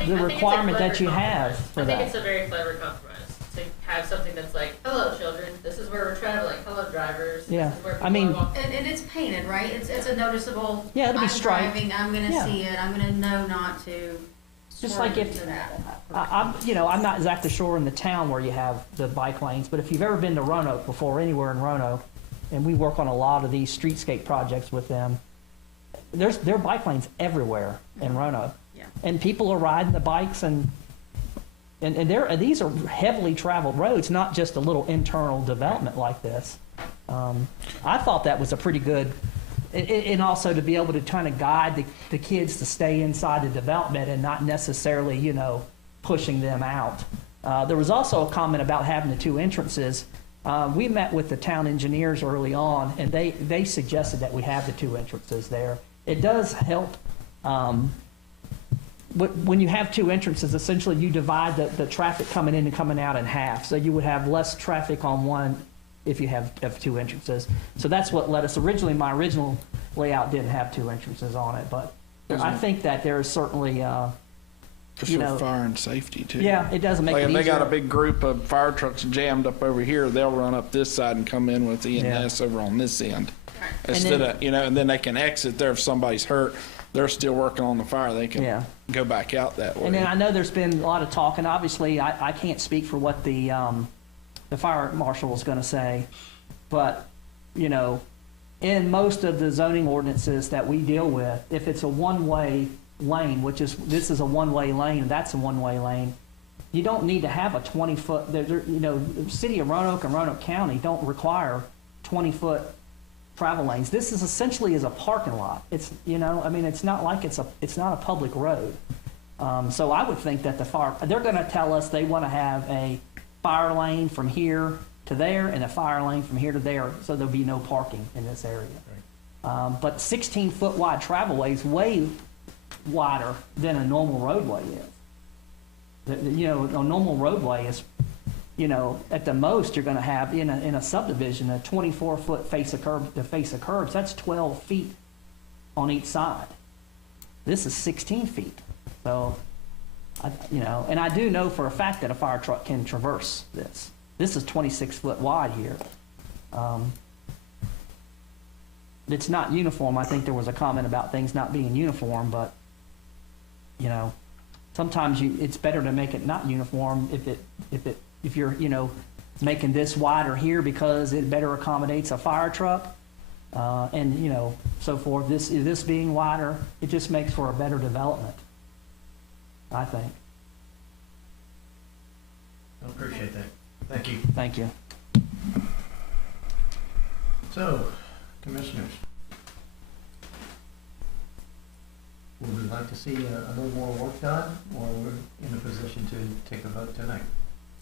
the requirement that you have for that. I think it's a very clever compromise to have something that's like, hello children, this is where we're traveling, hello drivers, Yeah. this is where people are walking. And it's painted, right? It's a noticeable. Yeah, it'll be I'm striped. driving, I'm gonna Yeah. see it, I'm gonna know not to. Just swerve like if, into that. I'm not exactly sure in the town where you have the bike lanes, but if you've ever been to Roanoke before, anywhere in Roanoke, and we work on a lot of these streetscape projects with them, there are bike lanes everywhere in Roanoke. Yeah. And people are riding the bikes, and these are heavily traveled roads, not just a little internal development like this. I thought that was a pretty good, and also to be able to kind of guide the kids to stay inside the development and not necessarily, pushing them out. There was also a comment about having the 2 entrances. We met with the town engineers early on, and they suggested that we have the 2 entrances there. It does help. When you have 2 entrances, essentially you divide the traffic coming in and coming out in half. So you would have less traffic on one if you have 2 entrances. So that's what led us. Originally, my original layout didn't have 2 entrances on it, but I think that there is certainly It's you for know, fire and safety too. yeah, it doesn't make Like it if they got a easier. big group of fire trucks jammed up over here, they'll run up this side and come in with EMS over on this end. Instead of, and then they can exit there if somebody's hurt. They're still working on the fire. They can Yeah. go back out that way. And then I know there's been a lot of talk, and obviously I can't speak for what the fire marshal is going to say, but, you know, in most of the zoning ordinances that we deal with, if it's a one-way lane, this is a one-way lane, that's a one-way lane, you don't need to have a 20-foot, you know, the city of Roanoke and Roanoke County don't require 20-foot travel lanes. This is essentially is a parking lot. It's, you know, I mean, it's not like it's not a public road. So I would think that they're going to tell us they want to have a fire lane from here to there and a fire lane from here to there, so there'll be no parking in this area. But 16-foot wide travelway is way wider than a normal roadway is. You know, a normal roadway is, you know, at the most you're going to have in a subdivision a 24-foot face of curb to face of curbs. That's 12 feet on each side. This is 16 feet. So, you know, and I do know for a fact that a fire truck can traverse this. This is 26 foot wide here. It's not uniform. I think there was a comment about things not being uniform, but, you know, sometimes it's better to make it not uniform if you're, you know, making this wider here because it better accommodates a fire truck, and, you know, so forth. This being wider, it just makes for a better development, I think. I appreciate that. Thank you. Thank you. So, commissioners, would we like to see a little more work done, or we're in a position to take a vote tonight?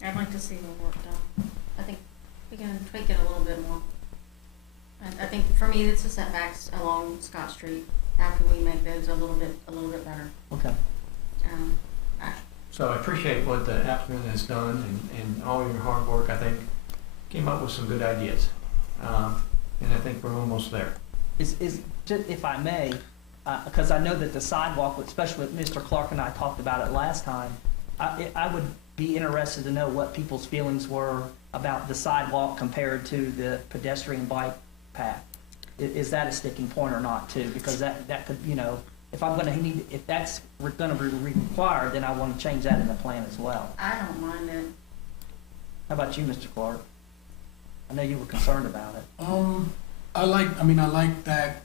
I'd like to see more work done. I think we can tweak it a little bit more. I think for me, it's the setbacks along Scott Street. How can we make those a little bit better? Okay. So I appreciate what the applicant has done and all your hard work. I think came up with some good ideas. And I think we're almost there. Just, if I may, because I know that the sidewalk, especially with Mr. Clark and I talked about it last time, I would be interested to know what people's feelings were about the sidewalk compared to the pedestrian bike path. Is that a sticking point or not too? Because that could, you know, if that's going to be required, then I want to change that in the plan as well. I don't mind it. How about you, Mr. Clark? I know you were concerned about it. I like that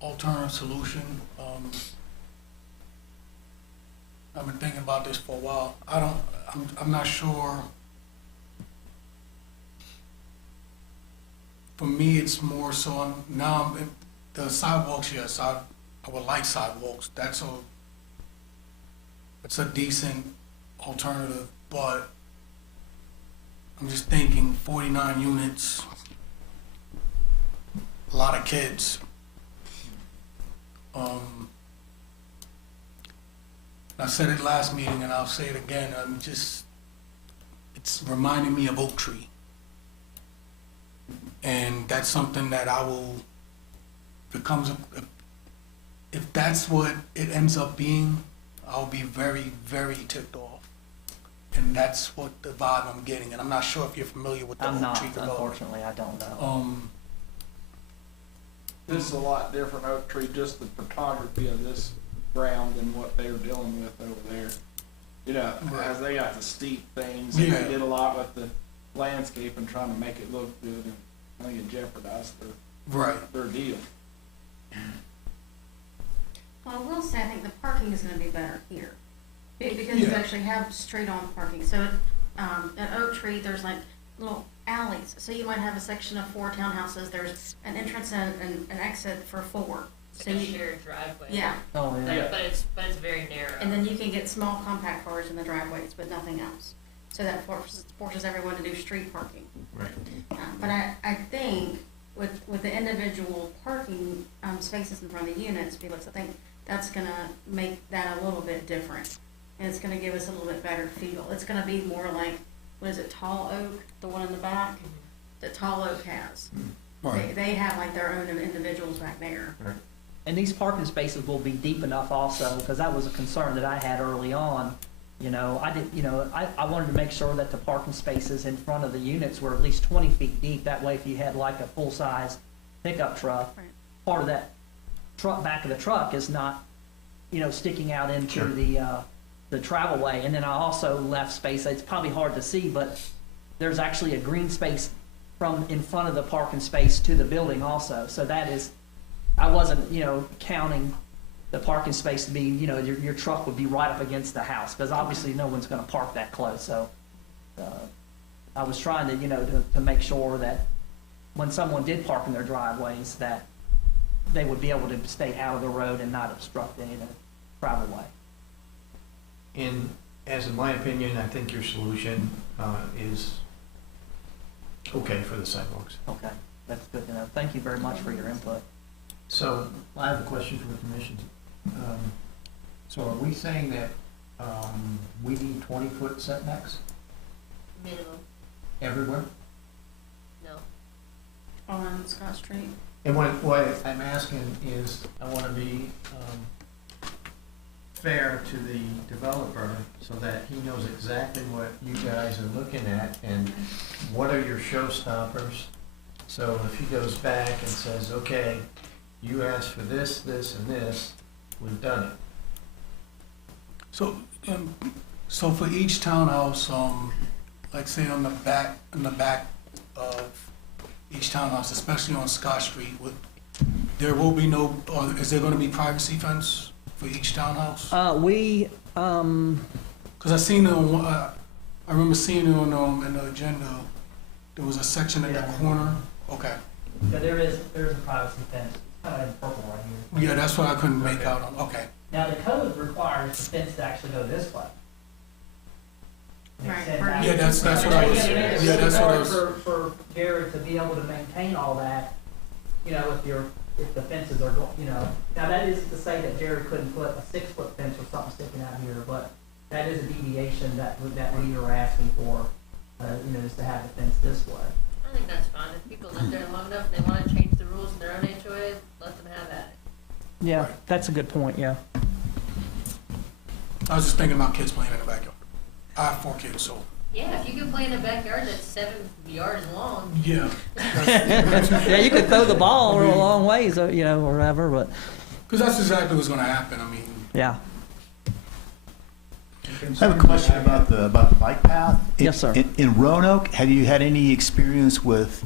alternative solution. I've been thinking about this for a while. I'm not sure. For me, it's more so the sidewalks, yes, I would like sidewalks. That's a decent alternative, but I'm just thinking 49 units, a lot of kids. I said it last meeting and I'll say it again. It's reminding me of Oak Tree. And that's something that if that's what it ends up being, I'll be very, very ticked off. And that's what the vibe I'm getting. And I'm not sure if you're familiar with the Oak Tree development. Unfortunately, I don't know. This is a lot different Oak Tree, just the photography of this ground than what they were dealing with over there. You know, as they got the steep things, and they did a lot with the landscape and trying to make it look good, and I think it jeopardized their deal. Well, I will say I think the parking is going to be better here because you actually have straight on parking. So at Oak Tree, there's like little alleys. So you might have a section of 4 townhouses. There's an entrance and an exit for 4. It's like a shared driveway. Yeah. Oh, yeah. But it's very narrow. And then you can get small compact cars in the driveways, but nothing else. So that forces everyone to do street parking. Right. But I think with the individual parking spaces in front of the units, Felix, I think that's going to make that a little bit different. And it's going to give us a little bit better feel. It's going to be more like, what is it, Tall Oak, the one in the back? That Tall Oak has. Right. They have like their own individuals back there. Right. and these parking spaces will be deep enough also, because that was a concern that I had early on. You know, I wanted to make sure that the parking spaces in front of the units were at least 20 feet deep. That way, if you had like a full-size pickup truck, Right. part of that truck, back of the truck is not, sticking out into the travelway. And then I also left space, it's probably hard to see, but there's actually a green space from in front of the parking space to the building also. So that is, I wasn't, counting the parking space to be, your truck would be right up against the house, because obviously no one's gonna park that close. So I was trying to, to make sure that when someone did park in their driveways, that they would be able to stay out of the road and not obstruct any of the travel way. And as in my opinion, I think your solution is okay for the sidewalks. Okay, that's good to know. Thank you very much for your input. So I have a question for the commission. So are we saying that we need 20-foot setbacks Minimum, everywhere? no. On Scott Street. And what I'm asking is, I want to be fair to the developer so that he knows exactly what you guys are looking at and what are your showstoppers. So if he goes back and says, okay, you asked for this, this, and this, we've done it. So for each townhouse, like say in the back of each townhouse, especially on Scott Street, there will be no, or is there gonna be privacy fence for each townhouse? Cause I seen it on, I remember seeing it on, in the agenda, there was a section in the corner, okay. Yeah, there is a privacy fence, kind of in purple right here. Yeah, that's what I couldn't make out on, okay. Now, the code requires the fence to actually go this way. Right, Extend for out. Yeah, that's what I was, yeah, that's what I was. For Jared to be able to maintain all that, if the fences are, now that isn't to say that Jared couldn't put a 6-foot fence or something sticking out here, but that is a deviation that we are asking for, is to have the fence this way. I think that's fine. If people live there long enough and they wanna change the rules in their own HOA, let them have at it. Yeah, that's a good point, yeah. I was just thinking about kids playing in the backyard. I have 4 kids, so, Yeah, if you can play in a backyard that's 7 yards long, yeah. Yeah, you could throw the ball a long ways, or whatever, but, Cause that's exactly what's gonna happen, I mean, yeah. I have a question about the bike path. Yes, sir. In Roanoke, have you had any experience with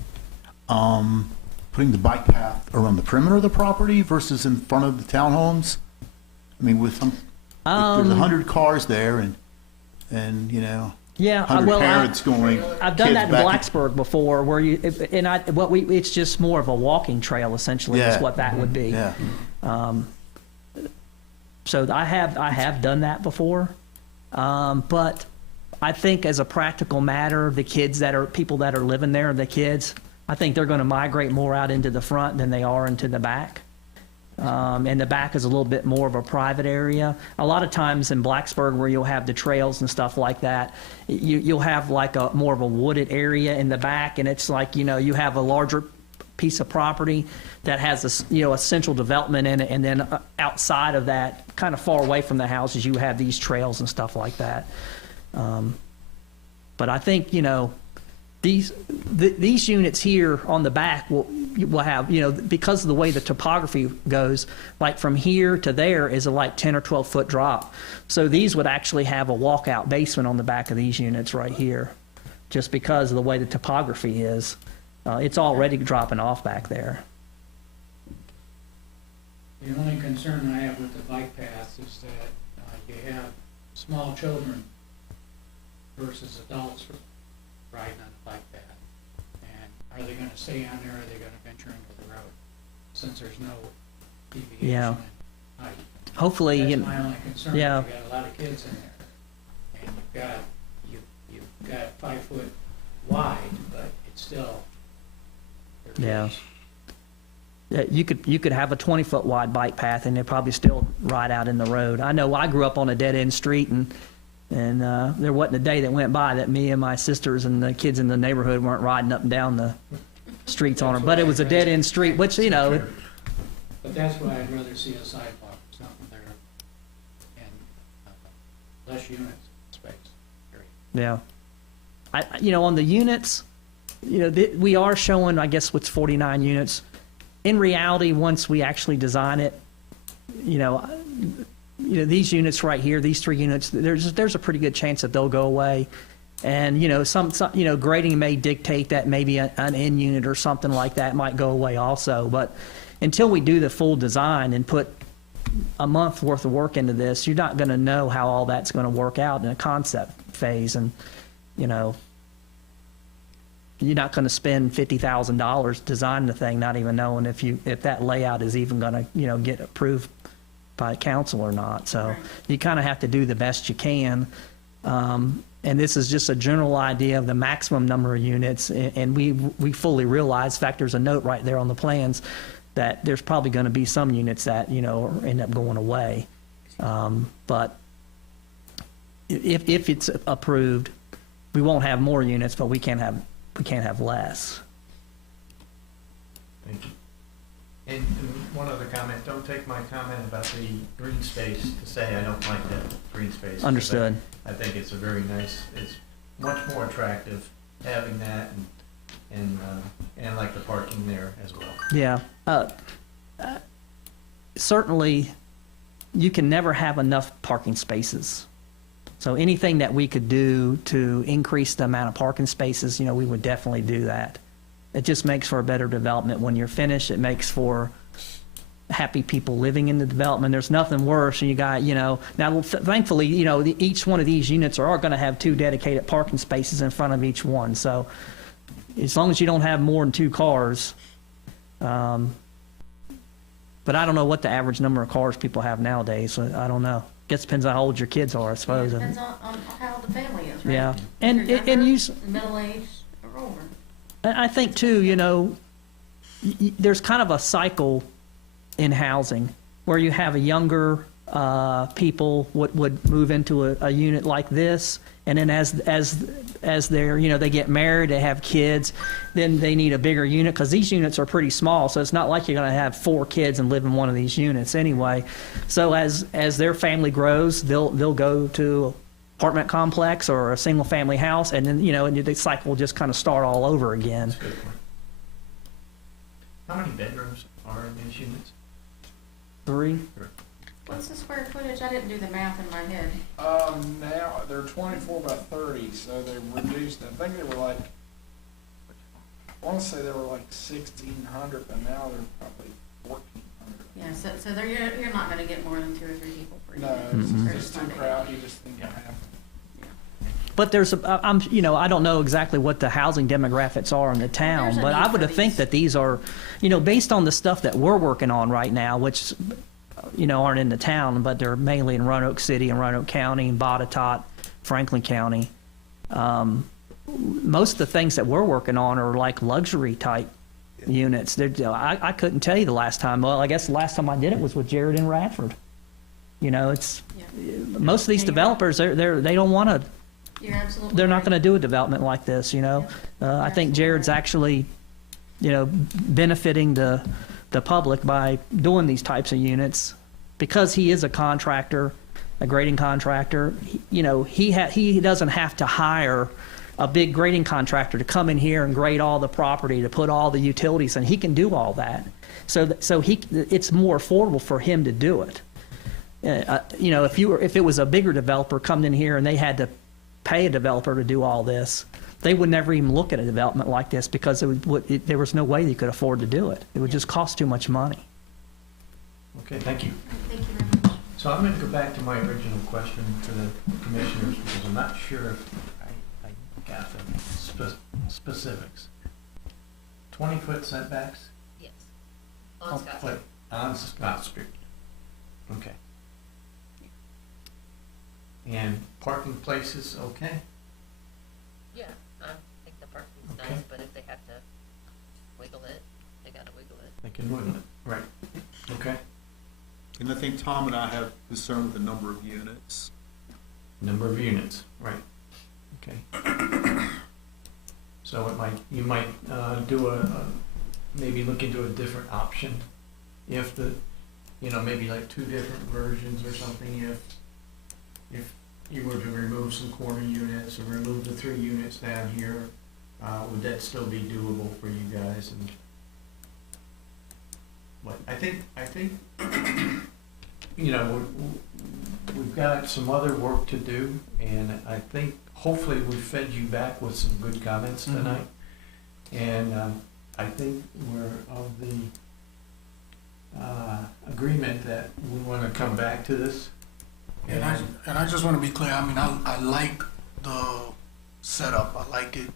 putting the bike path around the perimeter of the property versus in front of the townhomes? I mean, with there's 100 cars there and Yeah, 100 well, parents going. I've done kids that in back Blacksburg before, where it's just more of a walking trail essentially. Is Yeah. what that would be. Yeah. So I have done that before, but I think as a practical matter, people that are living there, the kids, I think they're going to migrate more out into the front than they are into the back. And the back is a little bit more of a private area. A lot of times in Blacksburg, where you'll have the trails and stuff like that, you'll have like a more of a wooded area in the back, and it's like you have a larger piece of property that has a central development in it, and then outside of that, kind of far away from the houses, you have these trails and stuff like that. But I think these units here on the back will have, because of the way the topography goes, like from here to there is a like 10 or 12 foot drop. So these would actually have a walkout basement on the back of these units right here, just because of the way the topography is. It's already dropping off back there. The only concern I have with the bike paths is that you have small children versus adults riding on the bike path. And are they gonna stay on there, or are they gonna venture into the road, since there's no deviation Yeah. in height? Hopefully, That's my only concern. yeah. You've got a lot of kids in there, and you've got 5 foot wide, but it's still. Yeah. Yeah, you could have a 20-foot wide bike path, and they'd probably still ride out in the road. I know I grew up on a dead-end street, and there wasn't a day that went by that me and my sisters and the kids in the neighborhood weren't riding up and down the streets on it. But it was a dead-end street, which, But But that's why I'd rather see a sidewalk, something there, and less units, space, period. Yeah. On the units, we are showing, I guess, what's 49 units. In reality, once we actually design it, these units right here, these 3 units, there's a pretty good chance that they'll go away. And, some grading may dictate that maybe an end unit or something like that might go away also. But until we do the full design and put a month worth of work into this, you're not going to know how all that's going to work out in a concept phase. And, you're not going to spend $50,000 designing the thing, not even knowing if that layout is even going to, get approved by council or not. So you kind of have to do the best you can. And this is just a general idea of the maximum number of units. And we fully realize, in fact, there's a note right there on the plans that there's probably going to be some units that, end up going away. But if it's approved, we won't have more units, but we can't have less. Thank you. And one other comment, don't take my comment about the green space to say I don't like that green space. Understood. I think it's a very nice, it's much more attractive having that, and I like the parking there as well. Yeah. Certainly, you can never have enough parking spaces. So anything that we could do to increase the amount of parking spaces, we would definitely do that. It just makes for a better development when you're finished. It makes for happy people living in the development. There's nothing worse. And you got, now thankfully, each one of these units are going to have 2 dedicated parking spaces in front of each one. So as long as you don't have more than 2 cars, but I don't know what the average number of cars people have nowadays. So I don't know. Guess it depends on how old your kids are, I suppose. Yeah, it depends on how old the family is, right? Yeah, If you're and younger, you. middle-aged, or older. I think too, there's kind of a cycle in housing where you have a younger people would move into a unit like this, and then as they're they get married, they have kids, then they need a bigger unit because these units are pretty small. So it's not like you're going to have 4 kids and live in one of these units anyway. So as their family grows, they'll go to apartment complex or a single family house, and then and the cycle will just kind of start all over again. That's a good point. How many bedrooms are in these units? 3. What's the square footage? I didn't do the math in my head. Now they're 24 by 30, so they reduced. I think they were like, I want to say they were like 1,600, but now they're probably 1,400. Yeah, so you're not going to get more than 2 or 3 people per No, unit. it's just too crowded. You just think you have. But there's I don't know exactly what the housing demographics are in the town, There's a but need I would for think these. that these are, based on the stuff that we're working on right now, which, aren't in the town, but they're mainly in Roanoke City and Roanoke County and Botetourt, Franklin County. Most of the things that we're working on are like luxury type units. I couldn't tell you the last time. Well, I guess the last time I did it was with Jared in Radford. Most of these developers, they don't want to. You're absolutely They're not right. going to do a development like this, I think Jared's actually, benefiting the public by doing these types of units because he is a contractor, a grading contractor. He doesn't have to hire a big grading contractor to come in here and grade all the property, to put all the utilities, and he can do all that. So it's more affordable for him to do it. If it was a bigger developer coming in here and they had to pay a developer to do all this, they would never even look at a development like this because there was no way they could afford to do it. It would just cost too much money. Okay, thank you. Thank you very much. So I'm going to go back to my original question to the commissioners because I'm not sure if I got the specifics. 20-foot setbacks? Yes. On Scott Street. On Scott Street. Okay. And parking places, okay? Yeah, I think the parking's Okay. nice, but if they have to wiggle it, they gotta wiggle it. They can wiggle it, right. Okay. And I think Tom and I have concern with the number of units. Number of units, right. Okay. So you might do maybe look into a different option if the, maybe like 2 different versions or something, if you were to remove some corner units or remove the 3 units down here, would that still be doable for you guys? And what I think we've got some other work to do, and I think hopefully we fed you back with some good comments tonight. And I think we're of the agreement that we want to come back to this. And I just want to be clear, I mean, I like the setup, I like it.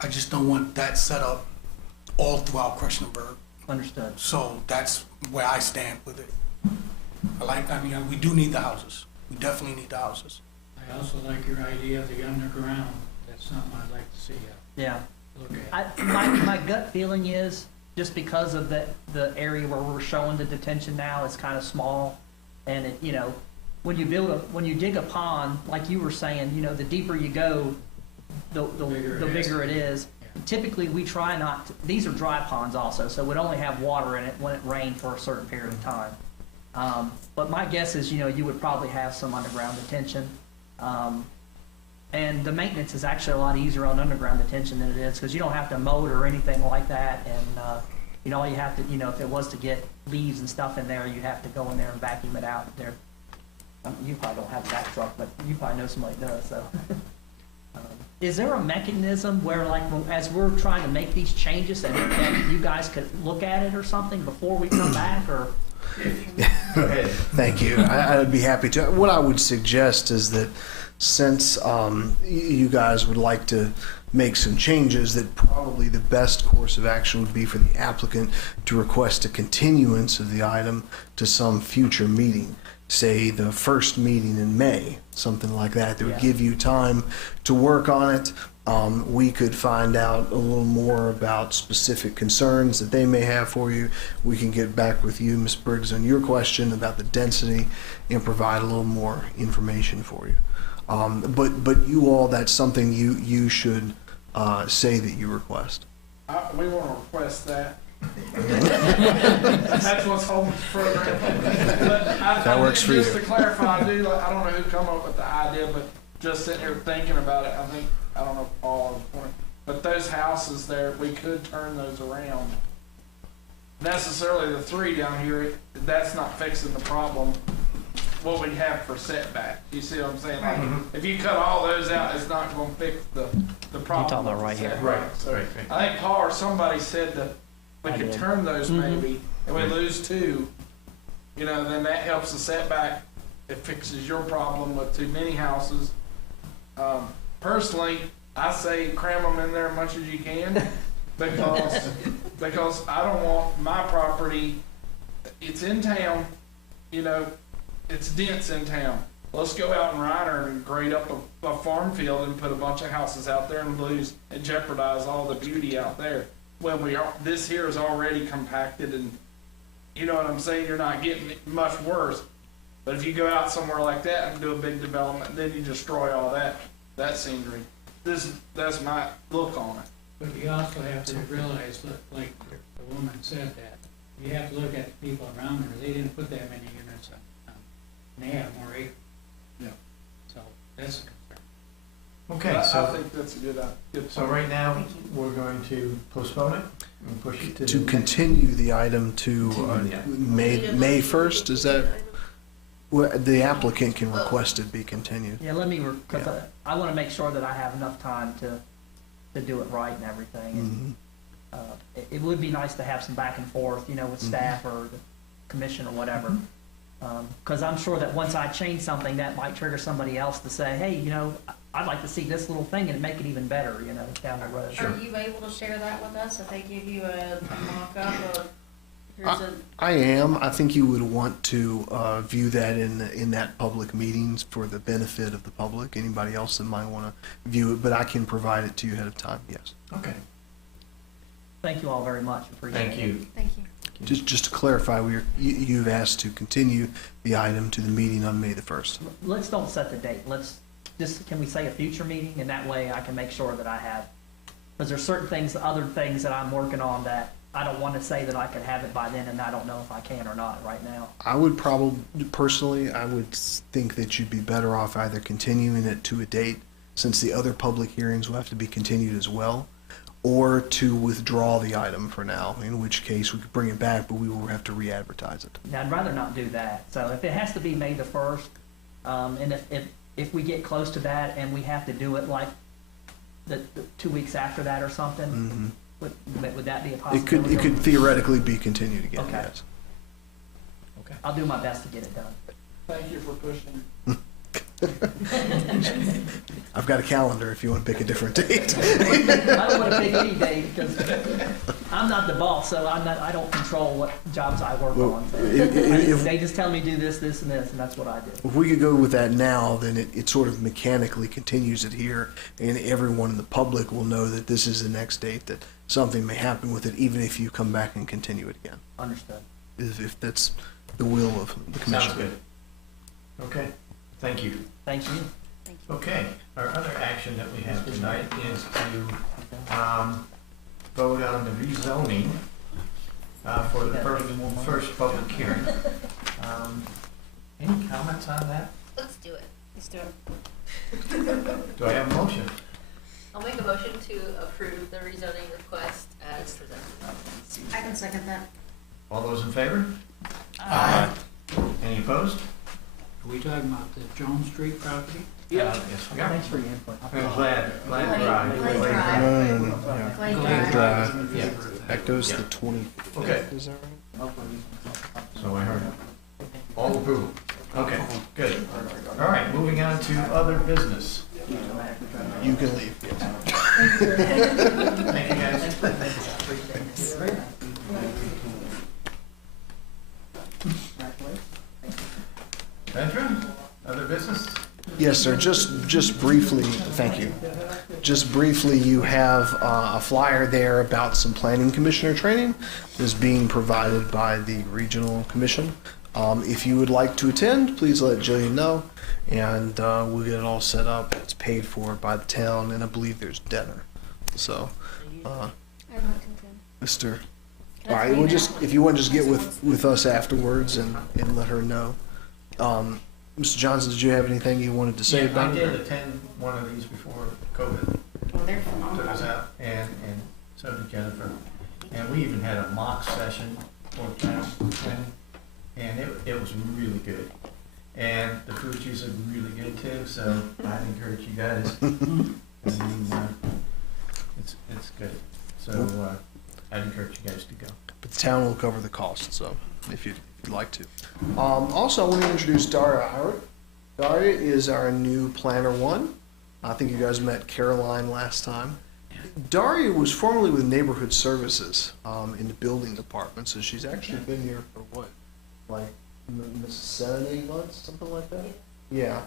I just don't want that setup all throughout Christiansburg. Understood. So that's where I stand with it. I mean, we do need the houses. We definitely need the houses. I also like your idea of the underground. That's something I'd like to see Yeah. look at. My gut feeling is, just because of the area where we're showing the detention now, it's kind of small, and it, when you dig a pond, like you were saying, the deeper you go, the bigger it is. Yeah. Typically, we try not to, these are dry ponds also, so it would only have water in it when it rained for a certain period of time. But my guess is, you would probably have some underground detention. And the maintenance is actually a lot easier on underground detention than it is, because you don't have to mow it or anything like that. And, all you have to, if it was to get leaves and stuff in there, you have to go in there and vacuum it out there. You probably don't have a vac truck, but you probably know somebody that does, so. Is there a mechanism where, like, as we're trying to make these changes, that you guys could look at it or something before we come back, or? Go ahead. Thank you. I'd be happy to. What I would suggest is that since you guys would like to make some changes, that probably the best course of action would be for the applicant to request a continuance of the item to some future meeting, say the first meeting in May, something like that. That would give you time to work on it. We could find out a little more about specific concerns that they may have for you. We can get back with you, Ms. Briggs, on your question about the density and provide a little more information for you. But you all, that's something you should say that you request. We want to request that. That's what's holding us further. That works for you. Just to clarify, I don't know who come up with the idea, but just sitting here thinking about it, I don't know if Paul is point, but those houses there, we could turn those around. Necessarily the 3 down here, that's not fixing the problem. What we have for setback, you see what I'm saying? Like, if you cut all those out, it's not going to fix the problem. You're talking about right here. Right. So Right. I think Paul or somebody said that we I could did. turn those maybe, and we lose 2. Then that helps the setback. It fixes your problem with too many houses. Personally, I say cram them in there as much as you can, because I don't want my property. It's in town, it's dense in town. Let's go out in Reiner and grade up a farm field and put a bunch of houses out there and lose and jeopardize all the beauty out there. When this here is already compacted, and you know what I'm saying, you're not getting it much worse. But if you go out somewhere like that and do a big development, then you destroy all that scenery. That's my look on it. But you also have to realize, like the woman said, that you have to look at the people around her. They didn't put that many units on, and they have more acres. Yeah. So that's a concern. Okay, I so, think that's a good so right now, we're going to postpone it and push it To continue the item to May 1st, is that? Well, the applicant can request it be continued. Yeah, because I want to make sure that I have enough time to do it right and everything. And, it would be nice to have some back and forth, with staff or the commission or whatever. Because I'm sure that once I change something, that might trigger somebody else to say, hey, I'd like to see this little thing and make it even better, down the road. Are you able to share that with us if they give you a mock-up of, here's a, I am. I think you would want to view that in that public meetings for the benefit of the public. Anybody else that might want to view it, but I can provide it to you ahead of time. Yes. Okay. Thank you all very much. Appreciate it. Thank you. thank you. Just to clarify, you've asked to continue the item to the meeting on May the 1st. Let's don't set the date. Can we say a future meeting? And that way I can make sure that I have, because there's certain things, other things that I'm working on that I don't want to say that I could have it by then, and I don't know if I can or not right now. I would probably, personally, I would think that you'd be better off either continuing it to a date, since the other public hearings will have to be continued as well, or to withdraw the item for now, in which case we could bring it back, but we will have to re-advertise it. Now, I'd rather not do that. So if it has to be May the 1st, and if we get close to that and we have to do it like the 2 weeks after that or something, would that be a possibility? It could theoretically be continued again, Okay. yes. I'll do my best to get it done. Thank you for pushing. I've got a calendar if you want to pick a different date. I don't want to pick any date because I'm not the boss, so I don't control what jobs I work Well, on. if- They just tell me do this, this, and this, and that's what I do. If we could go with that now, then it sort of mechanically continues it here, and everyone in the public will know that this is the next date, that something may happen with it, even if you come back and continue it again, Understood. if that's the will of the commission. Sounds good. Okay, thank you. Thank you. Okay, our other action that we have tonight is to vote on the rezoning for the first public hearing. Any comments on that? Let's do it. Let's do it. Do I have a motion? I'll make a motion to approve the rezoning request as presented. I can second that. All those in favor? Aye. Any opposed? Are we talking about the Jones Street property? Yes, we are. Thanks for your input. Glad Clay Drive. Drive. No. Clay Clay Drive. Yeah. That goes to Yeah. the 25th, Okay. is that right? So I heard all approval. Okay, good. All right, moving on to other business. You can leave. Thank you, guys. Benjamin, other business? Yes, sir. Just briefly, thank you. Just briefly, you have a flyer there about some planning commissioner training that's being provided by the regional commission. If you would like to attend, please let Jillian know, and we'll get it all set up. It's paid for by the town, and I believe there's dinner. So, I'd like to attend. Mr. Can All I right, tell we'll you just, now? if you want to just get with us afterwards and let her know. Mr. Johnson, did you have anything you wanted to say Yeah, about I it? did attend one of these before COVID Oh, they're took phenomenal. us out, and so did Jennifer. And we even had a mock session for town planning, and it was really good. And the food juice is really good too, so I'd encourage you guys. I mean, it's good. So I'd encourage you guys to go. But the town will cover the cost, so if you'd like to. Also, I want to introduce Daria Howard. Daria is our new Planner One. I think you guys met Caroline last time. Daria was formerly with Neighborhood Services in the building department, so she's actually been here for what, like 7, 8 months, something like that? Yeah.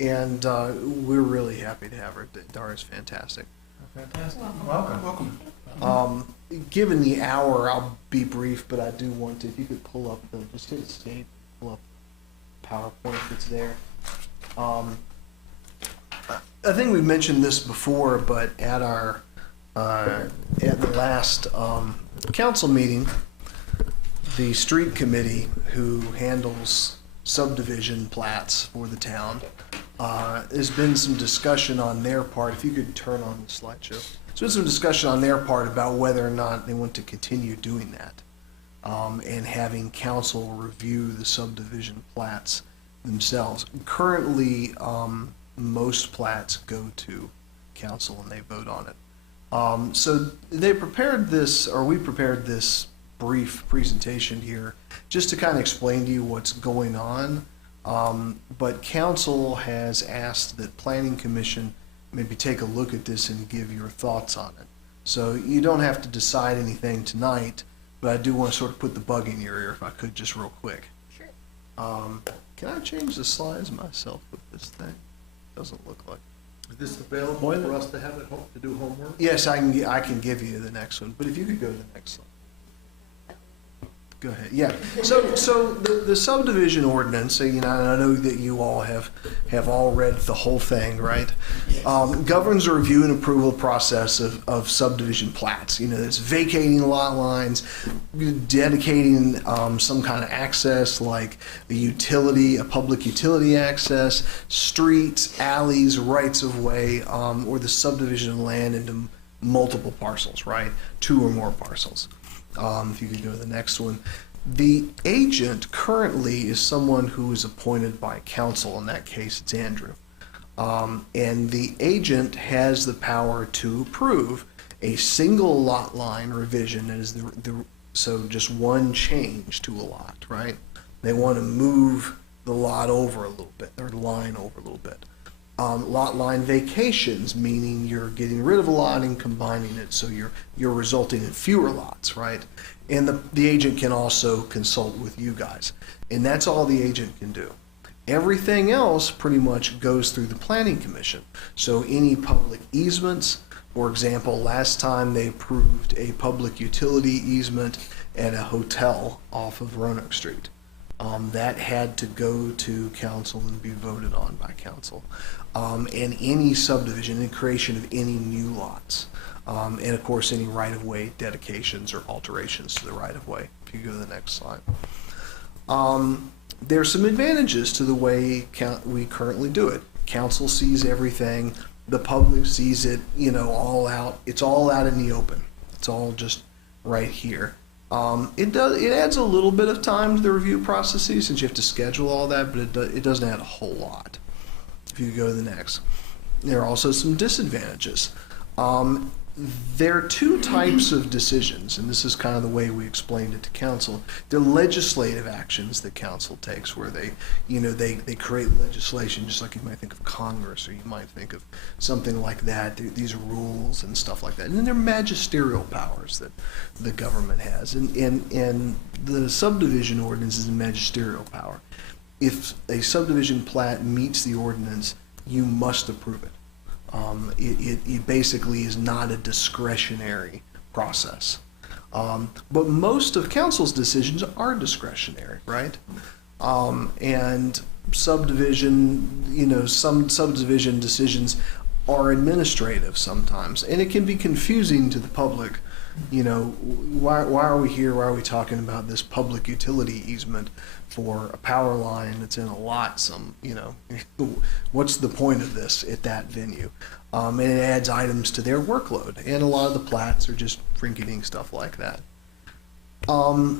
And we're really happy to have her. Daria's fantastic. Fantastic. Welcome. Given the hour, I'll be brief, but I do want to, if you could pull up just hit escape, pull up PowerPoint that's there. I think we mentioned this before, but at our, at the last council meeting, the street committee who handles subdivision plats for the town, there's been some discussion on their part, if you could turn on the slideshow. There's been some discussion on their part about whether or not they want to continue doing that, and having council review the subdivision plats themselves. Currently, most plats go to council and they vote on it. So they prepared this, or we prepared this brief presentation here just to kind of explain to you what's going on. But council has asked that planning commission maybe take a look at this and give your thoughts on it. So you don't have to decide anything tonight, but I do want to sort of put the bug in your ear if I could just real quick. Sure. Can I change the slides myself with this thing? Doesn't look like. Is this available for us to have at home, to do homework? Yes, I can give you the next one, but if you could go to the next slide. Go ahead. Yeah. So the subdivision ordinance, and I know that you all have all read the whole thing, right? Governs the review and approval process of subdivision plats. It's vacating lot lines, dedicating some kind of access like a public utility access, streets, alleys, rights of way, or the subdivision of land into multiple parcels, right? 2 or more parcels. If you could go to the next one. The agent currently is someone who is appointed by council. In that case, it's Andrew. And the agent has the power to approve a single lot line revision. That is so just one change to a lot, right? They want to move the lot over a little bit, or the line over a little bit. Lot line vacations, meaning you're getting rid of a lot and combining it, so you're resulting in fewer lots, right? And the agent can also consult with you guys, and that's all the agent can do. Everything else pretty much goes through the planning commission. So any public easements, for example, last time they approved a public utility easement at a hotel off of Roanoke Street. That had to go to council and be voted on by council. And any subdivision and creation of any new lots. And of course, any right-of-way dedications or alterations to the right-of-way. If you go to the next slide. There's some advantages to the way we currently do it. Council sees everything. The public sees it, all out. It's all out in the open. It's all just right here. It adds a little bit of time to the review processes since you have to schedule all that, but it doesn't add a whole lot. If you go to the next. There are also some disadvantages. There are 2 types of decisions, and this is kind of the way we explained it to council. They're legislative actions that council takes, where they create legislation, just like you might think of Congress, or you might think of something like that. These are rules and stuff like that. And then there are magisterial powers that the government has, and the subdivision ordinance is a magisterial power. If a subdivision plat meets the ordinance, you must approve it. It basically is not a discretionary process. But most of council's decisions are discretionary, right? And subdivision, some subdivision decisions are administrative sometimes, and it can be confusing to the public. Why are we here? Why are we talking about this public utility easement for a power line that's in a lot? What's the point of this at that venue? And it adds items to their workload, and a lot of the plats are just rinky-dink stuff like that.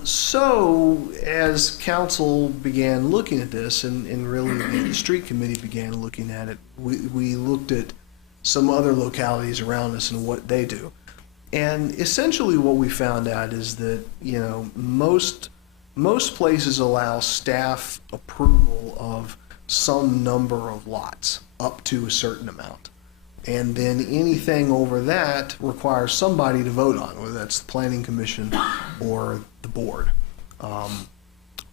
So as council began looking at this, and really the street committee began looking at it, we looked at some other localities around us and what they do. And essentially what we found out is that, most places allow staff approval of some number of lots up to a certain amount. And then anything over that requires somebody to vote on, whether that's the planning commission or the board.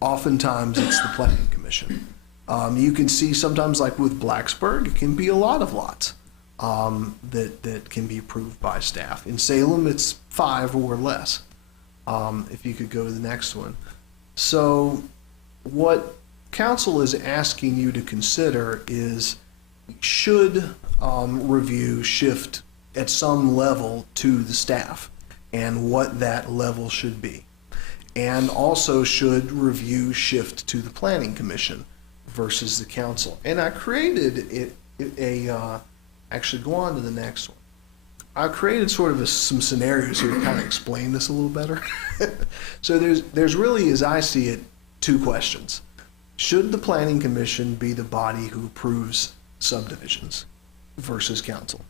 Oftentimes it's the planning commission. You can see sometimes, like with Blacksburg, it can be a lot of lots that can be approved by staff. In Salem, it's 5 or less. If you could go to the next one. So what council is asking you to consider is, should review shift at some level to the staff, and what that level should be. And also, should review shift to the planning commission versus the council. And I created actually go on to the next one. I created sort of some scenarios here to kind of explain this a little better. So there's really, as I see it, 2 questions. Should the planning commission be the body who approves subdivisions versus council?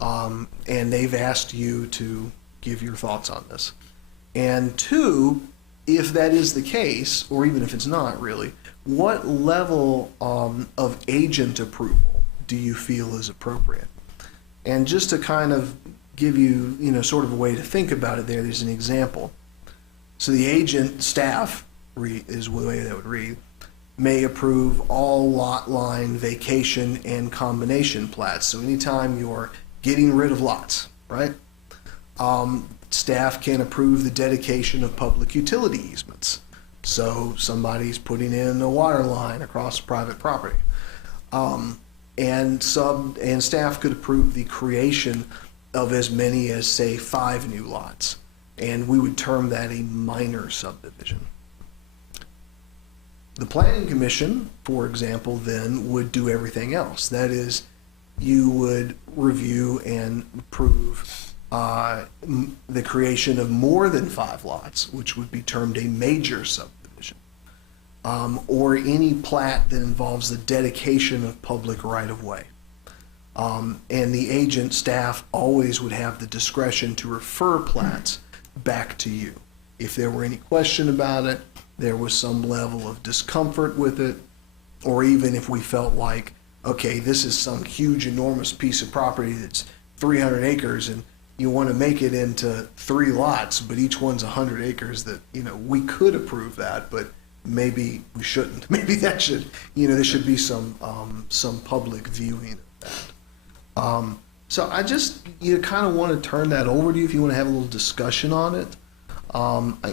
And they've asked you to give your thoughts on this. And 2, if that is the case, or even if it's not really, what level of agent approval do you feel is appropriate? And just to kind of give you, sort of a way to think about it there's an example. So the agent staff is the way that would read, may approve all lot line, vacation, and combination plats. So anytime you're getting rid of lots, right? Staff can approve the dedication of public utility easements. So somebody's putting in a water line across private property. And staff could approve the creation of as many as, say, 5 new lots. And we would term that a minor subdivision. The Planning Commission, for example, then would do everything else. That is, you would review and approve the creation of more than 5 lots, which would be termed a major subdivision, or any plat that involves the dedication of public right-of-way. And the agent staff always would have the discretion to refer plats back to you. If there were any question about it, there was some level of discomfort with it, or even if we felt like, okay, this is some huge, enormous piece of property that's 300 acres and you want to make it into 3 lots, but each one's 100 acres, that, we could approve that, but maybe we shouldn't. Maybe that should, there should be some public viewing of that. So I just, kind of want to turn that over to you if you want to have a little discussion on it.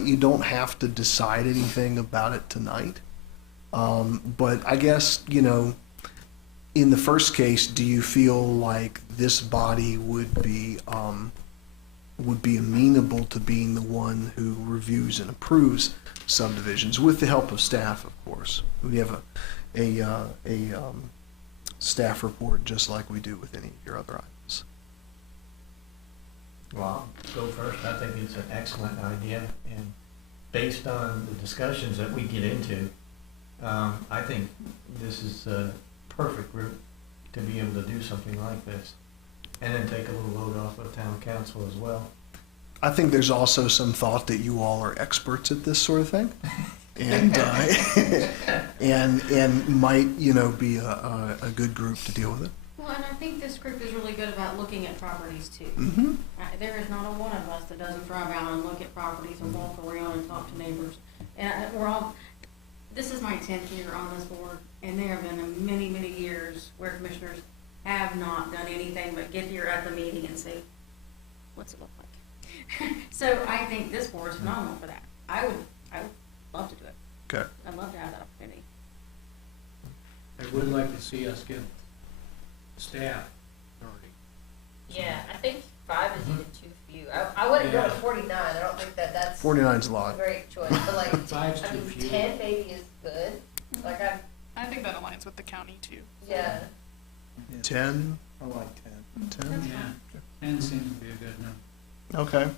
You don't have to decide anything about it tonight. But I guess, in the first case, do you feel like this body would be amenable to being the one who reviews and approves subdivisions with the help of staff, of course? We have a staff report just like we do with any of your other items. Well, I'll go first. I think it's an excellent idea, and based on the discussions that we get into, I think this is a perfect route to be able to do something like this, and then take a little load off of town council as well. I think there's also some thought that you all are experts at this sort of thing, and and might be a good group to deal with it. Well, and I think this group is really good about looking at properties too. Mm-hmm. There is not a one of us that doesn't drive out and look at properties and walk around and talk to neighbors. And this is my 10th year on this board, and there have been many, many years where commissioners have not done anything but get here at the meeting and say, what's it look like? So I think this board is phenomenal for that. I would love to do it. Okay. I'd love to have that opportunity. I would like to see us give staff authority. Yeah, I think 5 is even too few. I wouldn't go to 49. I don't think that's 49's a a lot. great choice. But like, 5's too few. 10 maybe is good. Like I think that aligns with the county too. yeah. 10? I like 10. 10? Yeah, 10 seems to be a good number. Okay.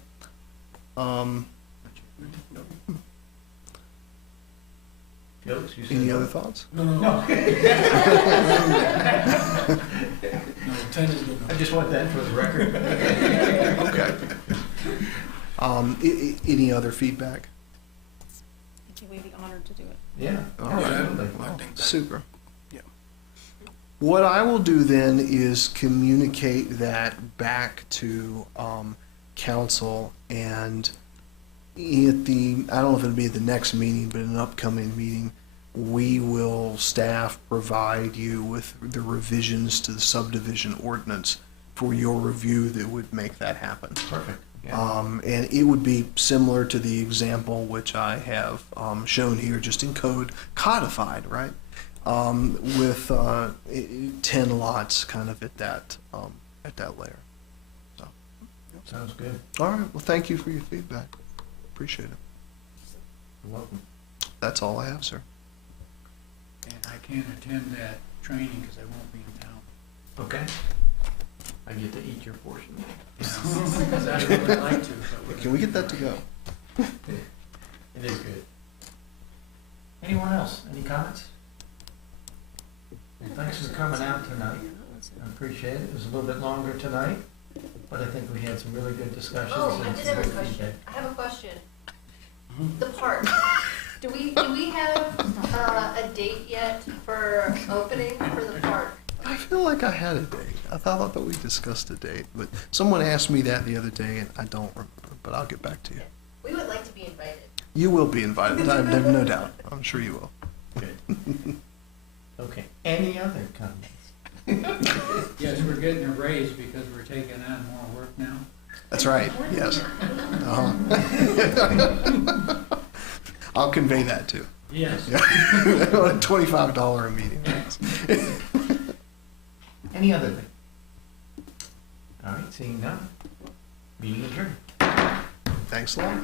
Felix, you said Any no? other thoughts? No. No, 10 is good. I just want that for the record. Okay. Any other feedback? We'd be honored to do it. Yeah. All right. Absolutely. Super. Yeah. What I will do then is communicate that back to council, and I don't know if it'll be at the next meeting, but in an upcoming meeting, staff provide you with the revisions to the subdivision ordinance for your review that would make that happen. Perfect. Yeah. And it would be similar to the example which I have shown here, just in code, codified, right? With 10 lots kind of at that layer. So. Sounds good. All right, well, thank you for your feedback. Appreciate it. You're welcome. That's all I have, sir. And I can't attend that training because I won't be in town. Okay. I get to eat your portion. Because I would like to. But Can we get that to go? It is good. Anyone else? Any comments? Well, thanks for coming out tonight. I appreciate it. It was a little bit longer tonight, but I think we had some really good discussions. Oh, I and did some have a good question. feedback. I have a question. The park. Do we have a date yet for opening for the park? I feel like I had a date. I thought that we discussed a date, but someone asked me that the other day, and I don't remember, but I'll get back to you. We would like to be invited. You will be invited, I have no doubt. I'm sure you will. Good. Okay. Any other comments? yes, we're getting a raise because we're taking on more work now. That's right, yes. Uh-huh. I'll convey that too. Yes. Yeah. $25 a meeting. Any other thing? All right, seeing none. Meeting adjourned. Thanks a lot.